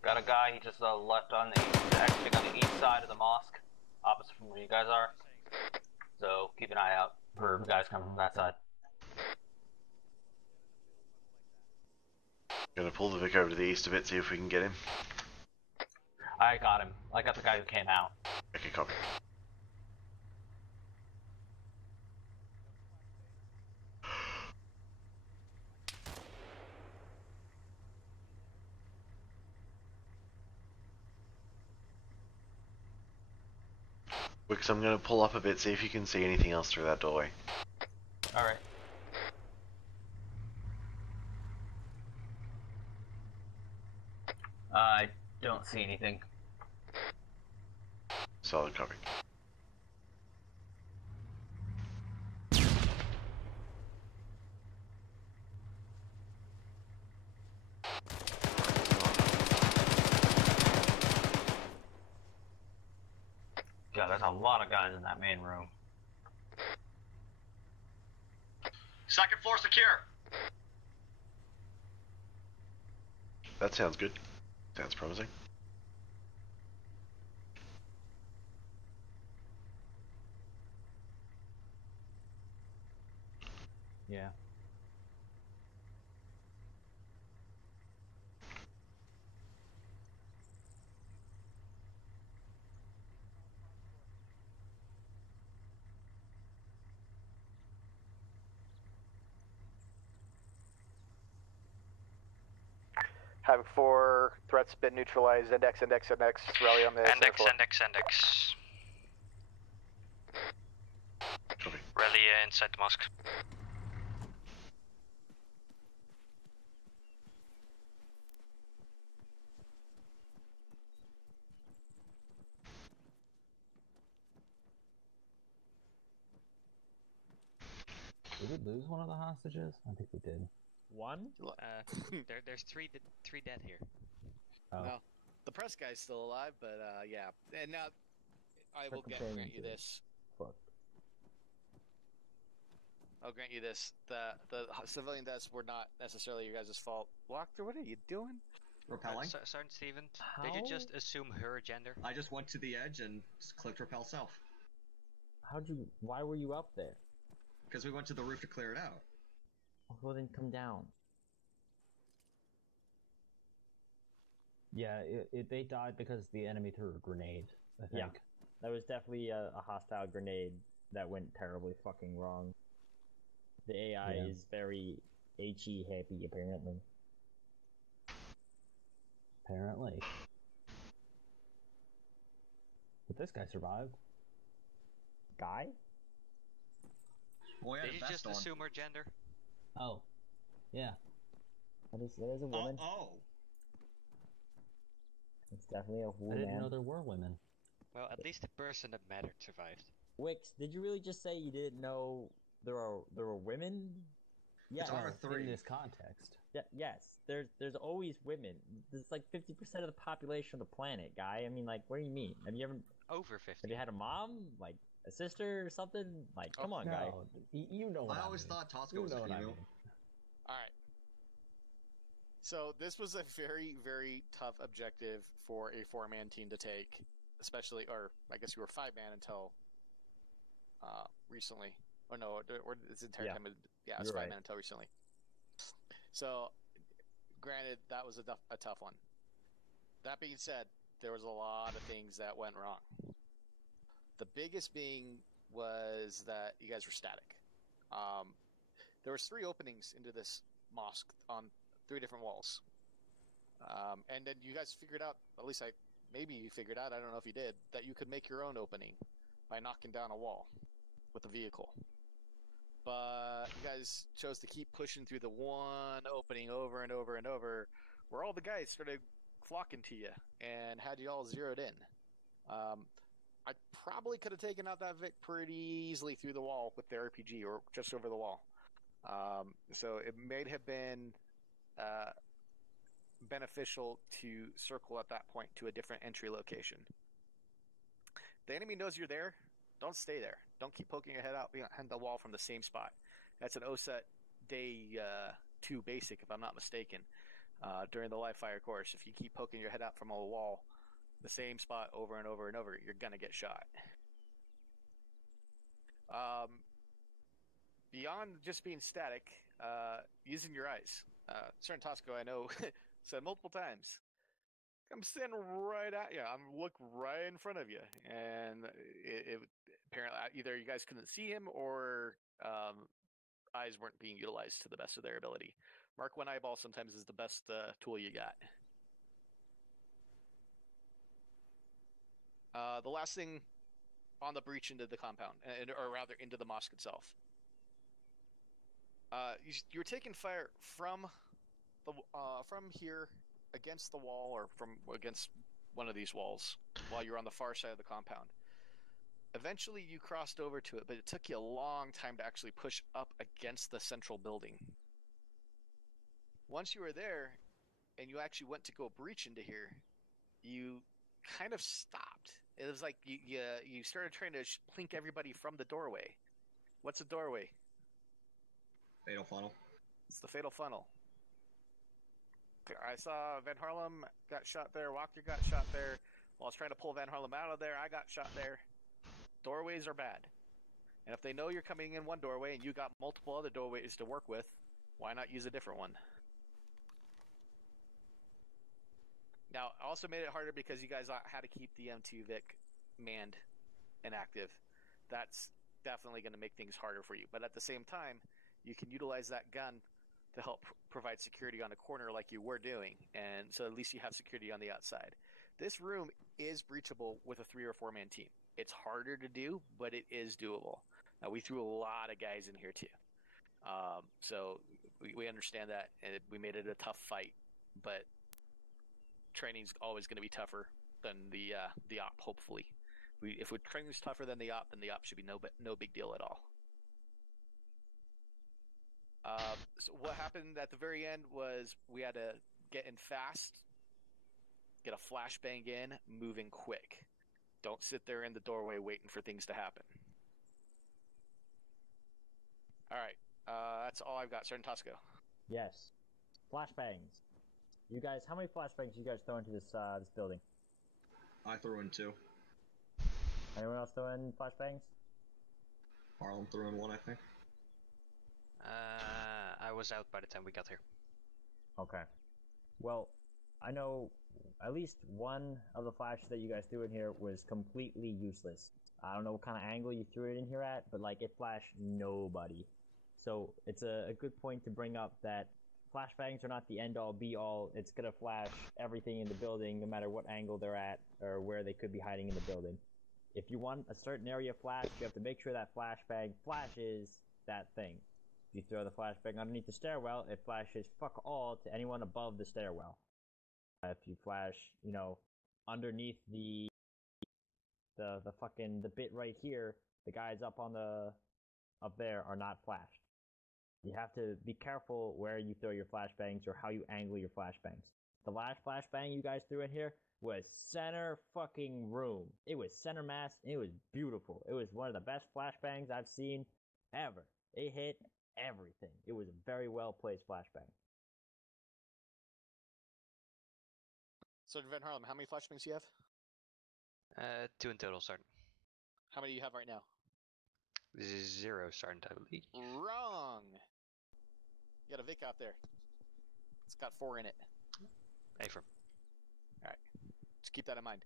Got a guy, he just left on the actually on the east side of the mosque, opposite from where you guys are. So keep an eye out for guys coming from that side. Gonna pull the Vic over to the east a bit, see if we can get him. I got him. I got the guy who came out. Okay, copy. Wix, I'm gonna pull up a bit, see if you can see anything else through that doorway. Alright. I don't see anything. Solid copy. God, there's a lot of guys in that main room. Second floor secure. That sounds good. Sounds promising. Yeah. Havoc 4, threats been neutralized, index, rally on the Index. Copy. Rally inside the mosque. Did we lose one of the hostages? I think we did. One? There's three dead here. Oh. No, the press guy's still alive, but yeah. And now I will grant you this. Fuck. I'll grant you this: the civilian deaths were not necessarily your guys' fault. Walker, what are you doing? Repelling? Sergeant Stevens, did you just assume her gender? I just went to the edge and just clicked repel self. Why were you up there? Because we went to the roof to clear it out. Well, then come down. Yeah, they died because the enemy threw a grenade, I think. Yeah. That was definitely a hostile grenade that went terribly fucking wrong. The AI is very HE happy, apparently. Apparently. But this guy survived. Guy? Well, Did you just assume her gender? Oh. Yeah. That is a woman. Oh. It's definitely a woman. I didn't know there were women. Well, at least the person that mattered survived. Wix, did you really just say you didn't know there were women? Yes. It's R3. In this context. Yeah, yes. There's always women. There's like 50% of the population of the planet, guy. I mean, like, what do you mean? Have you ever over 50? Have you had a mom, like a sister or something? Like, come on, guy. You know what I always thought Tosca was a female. All right. So this was a very, very tough objective for a 4-man team to take, especially, or I guess you were 5-man until recently. Or no, or this entire time, it was 5-man until recently. So, granted, that was a tough one. That being said, there was a lot of things that went wrong. The biggest being was that you guys were static. There was 3 openings into this mosque on 3 different walls. And then you guys figured out, at least maybe you figured out, I don't know if you did, that you could make your own opening by knocking down a wall. with the vehicle. But you guys chose to keep pushing through the one opening over and over and over, where all the guys started flocking to you and had you all zeroed in. I probably could have taken out that Vic pretty easily through the wall with the RPG, or just over the wall. So it may have been beneficial to circle at that point to a different entry location. The enemy knows you're there. Don't stay there. Don't keep poking your head out behind the wall from the same spot. That's an OSET day 2 basic, if I'm not mistaken, during the live fire course. If you keep poking your head out from a wall, the same spot over and over and over, you're going to get shot. Beyond just being static, using your eyes. Certain Tosco, I know, said multiple times, I'm standing right at you. I'm look right in front of you, and it apparently either you guys couldn't see him or eyes weren't being utilized to the best of their ability. Mark 1 eyeball sometimes is the best tool you got. The last thing on the breach into the compound, or rather into the mosque itself. You were taking fire from here against the wall, or from against one of these walls, while you're on the far side of the compound. Eventually, you crossed over to it, but it took you a long time to actually push up against the central building. Once you were there, and you actually went to go breach into here, you kind of stopped. It was like you started trying to plink everybody from the doorway. What's a doorway? Fatal funnel. It's the fatal funnel. I saw Van Harlem got shot there. Walker got shot there. While I was trying to pull Van Harlem out of there, I got shot there. Doorways are bad. And if they know you're coming in one doorway and you got multiple other doorways to work with, why not use a different one? Now, I also made it harder because you guys had to keep the M2 Vic manned and active. That's definitely going to make things harder for you. But at the same time, you can utilize that gun to help provide security on a corner like you were doing. And so at least you have security on the outside. This room is breachable with a 3 or 4 man team. It's harder to do, but it is doable. Now, we threw a lot of guys in here too. So we understand that, and we made it a tough fight. But training's always going to be tougher than the op, hopefully. If training's tougher than the op, then the op should be no big deal at all. So what happened at the very end was we had to get in fast, get a flashbang in, moving quick. Don't sit there in the doorway waiting for things to happen. All right, that's all I've got. Sergeant Tosco. Yes. Flashbangs. You guys, how many flashbangs you guys throw into this building? I threw in 2. Anyone else throw in flashbangs? Harlem threw in 1, I think. I was out by the time we got here. Okay. Well, I know at least one of the flashes that you guys threw in here was completely useless. I don't know what kind of angle you threw it in here at, but like it flashed nobody. So it's a good point to bring up that flashbangs are not the end-all, be-all. It's going to flash everything in the building, no matter what angle they're at or where they could be hiding in the building. If you want a certain area flashed, you have to make sure that flashbang flashes that thing. If you throw the flashbang underneath the stairwell, it flashes fuck all to anyone above the stairwell. If you flash, underneath the bit right here, the guys up there are not flashed. You have to be careful where you throw your flashbangs or how you angle your flashbangs. The last flashbang you guys threw in here was center fucking room. It was center mass. It was beautiful. It was one of the best flashbangs I've seen ever. It hit everything. It was a very well placed flashbang. Sergeant Van Harlem, how many flashbangs do you have? 2 in total, Sergeant. How many do you have right now? 0, Sergeant, I believe. Wrong! You got a Vic out there. It's got 4 in it. Affirm. Alright. Just keep that in mind.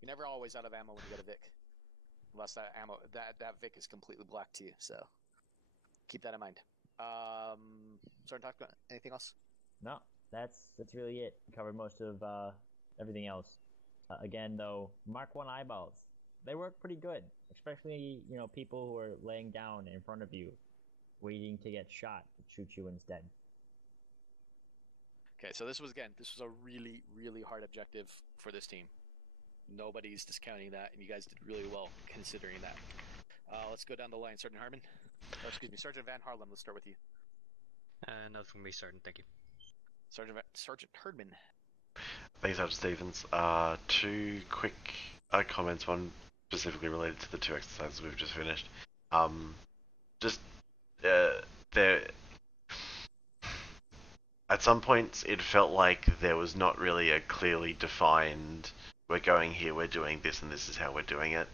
You're never always out of ammo when you got a Vic. Unless that Vic is completely black to you, so keep that in mind. Starting to talk about anything else? No, that's really it. Covered most of everything else. Again, though, Mark 1 eyeballs. they work pretty good, especially people who are laying down in front of you, waiting to get shot to shoot you instead. Okay, so this was a really, really hard objective for this team. Nobody's discounting that, and you guys did really well considering that. Let's go down the line. Sergeant Harmon. Oh, excuse me, Sergeant Van Harlem. Let's start with you. Not from me, Sergeant. Thank you. Sergeant Herdman. Thanks, Sergeant Stevens. Two quick comments. One specifically related to the two exercises we've just finished. There. At some points, it felt like there was not really a clearly defined, we're going here, we're doing this, and this is how we're doing it.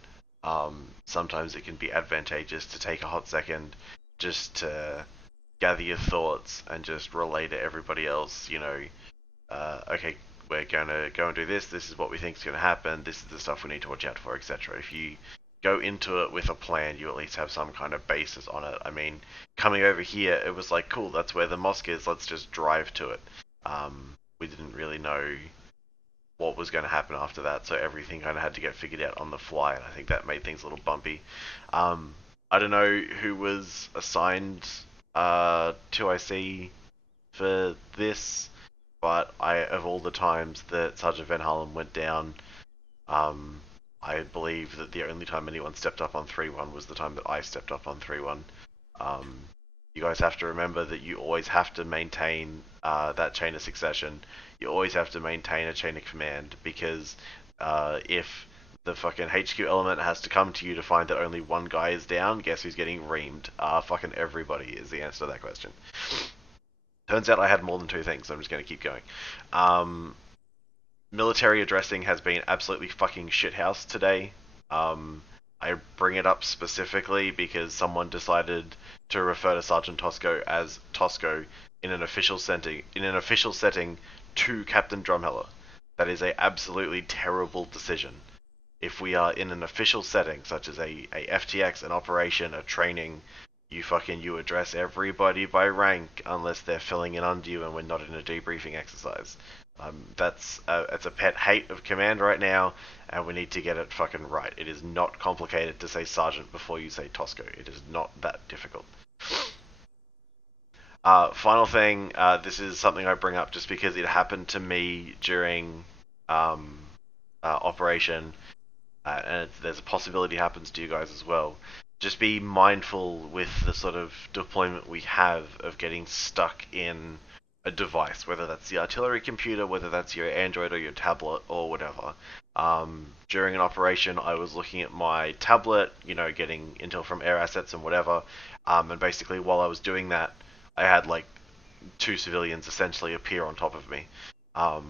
Sometimes it can be advantageous to take a hot second just to gather your thoughts and just relay to everybody else, okay, we're going to go and do this is what we think is going to happen, this is the stuff we need to watch out for, etc. If you go into it with a plan, you at least have some kind of basis on it. I mean, coming over here, it was like, cool, that's where the mosque is, let's just drive to it. We didn't really know what was going to happen after that, so everything kind of had to get figured out on the fly, and I think that made things a little bumpy. I don't know who was assigned to IC for this, but of all the times that Sergeant Van Harlem went down, I believe that the only time anyone stepped up on 3-1 was the time that I stepped up on 3-1. You guys have to remember that you always have to maintain that chain of succession. You always have to maintain a chain of command, because if the fucking HQ element has to come to you to find that only one guy is down, guess who's getting reamed? Fucking everybody is the answer to that question. Turns out I had more than two things, so I'm just going to keep going. Military addressing has been absolutely fucking shithouse today. I bring it up specifically because someone decided to refer to Sergeant Tosco as Tosco in an official setting to Captain Drumheller. That is a absolutely terrible decision. If we are in an official setting, such as a FTX, an operation, a training, you address everybody by rank unless they're filling in under you and we're not in a debriefing exercise. It's a pet hate of command right now, and we need to get it fucking right. It is not complicated to say Sergeant before you say Tosco. It is not that difficult. Final thing, this is something I bring up just because it happened to me during operation, and there's a possibility it happens to you guys as well. Just be mindful with the sort of deployment we have of getting stuck in a device, whether that's the artillery computer, whether that's your Android or your tablet or whatever. During an operation, I was looking at my tablet, getting intel from air assets and whatever, and basically while I was doing that, I had like two civilians essentially appear on top of me. Now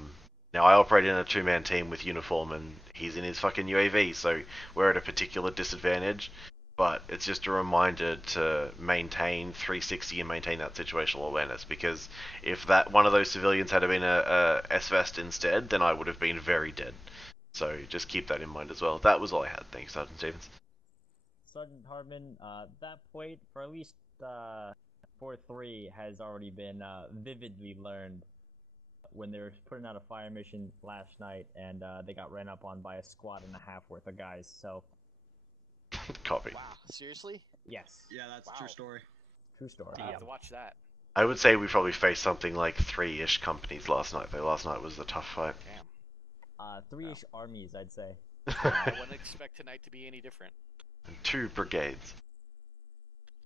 I operate in a two-man team with uniform, and he's in his fucking UAV, so we're at a particular disadvantage. But it's just a reminder to maintain 360 and maintain that situational awareness, because if that one of those civilians had been a SVEST instead, then I would have been very dead. So just keep that in mind as well. That was all I had. Thanks, Sergeant Stevens. Sergeant Hardman, that point for at least 4-3 has already been vividly learned when they were putting out a fire mission last night, and they got ran up on by a squad and a half worth of guys, so... Copy. Wow, seriously? Yes. Yeah, that's a true story. True story. I have to watch that. I would say we probably faced something like 3-ish companies last night, though. Last night was the tough fight. Damn. 3-ish armies, I'd say. I wouldn't expect tonight to be any different. And 2 brigades.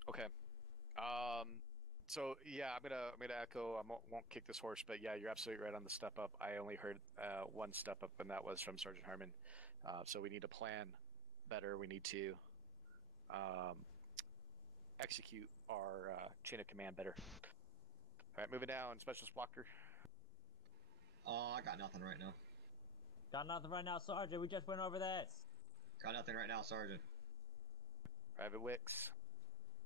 Okay. So yeah, I'm gonna echo. I won't kick this horse, but yeah, you're absolutely right on the step up. I only heard one step up, and that was from Sergeant Harmon. So we need to plan better. We need to execute our chain of command better. All right, moving down. Specialist Walker. I got nothing right now. Got nothing right now, Sergeant. We just went over this. Got nothing right now, Sergeant. Private Wicks.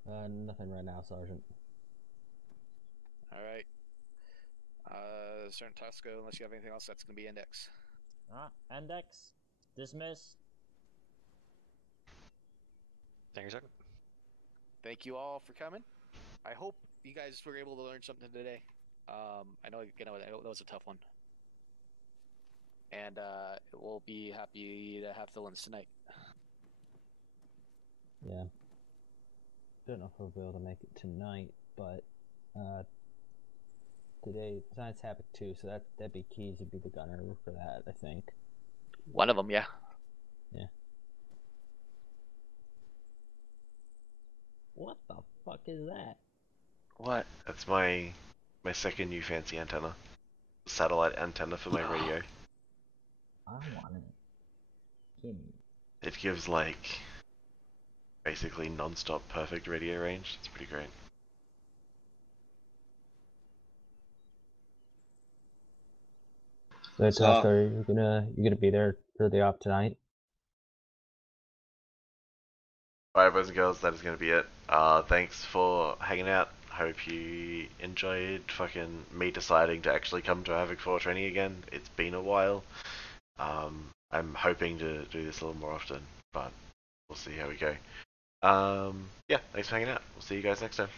Nothing right now, Sergeant. All right. Sergeant Tosco, unless you have anything else, that's going to be Index. Index. Dismiss. Thank you, sir. Thank you all for coming. I hope you guys were able to learn something today. I know that was a tough one. And we'll be happy to have fill-ins tonight. Yeah. Don't know if we'll be able to make it tonight, but today tonight's Havoc 2, so that'd be Keys would be the gunner for that, I think. One of them, yeah. Yeah. What the fuck is that? What? That's my second new fancy antenna. Satellite antenna for my radio. I want it. Gimme. It gives like basically non-stop perfect radio range. It's pretty great. So, Oscar, you're gonna be there for the op tonight? Alright, boys and girls, that is gonna be it. Thanks for hanging out. Hope you enjoyed fucking me deciding to actually come to Havoc 4 training again. It's been a while. I'm hoping to do this a little more often, but we'll see how we go. Yeah, thanks for hanging out. We'll see you guys next time.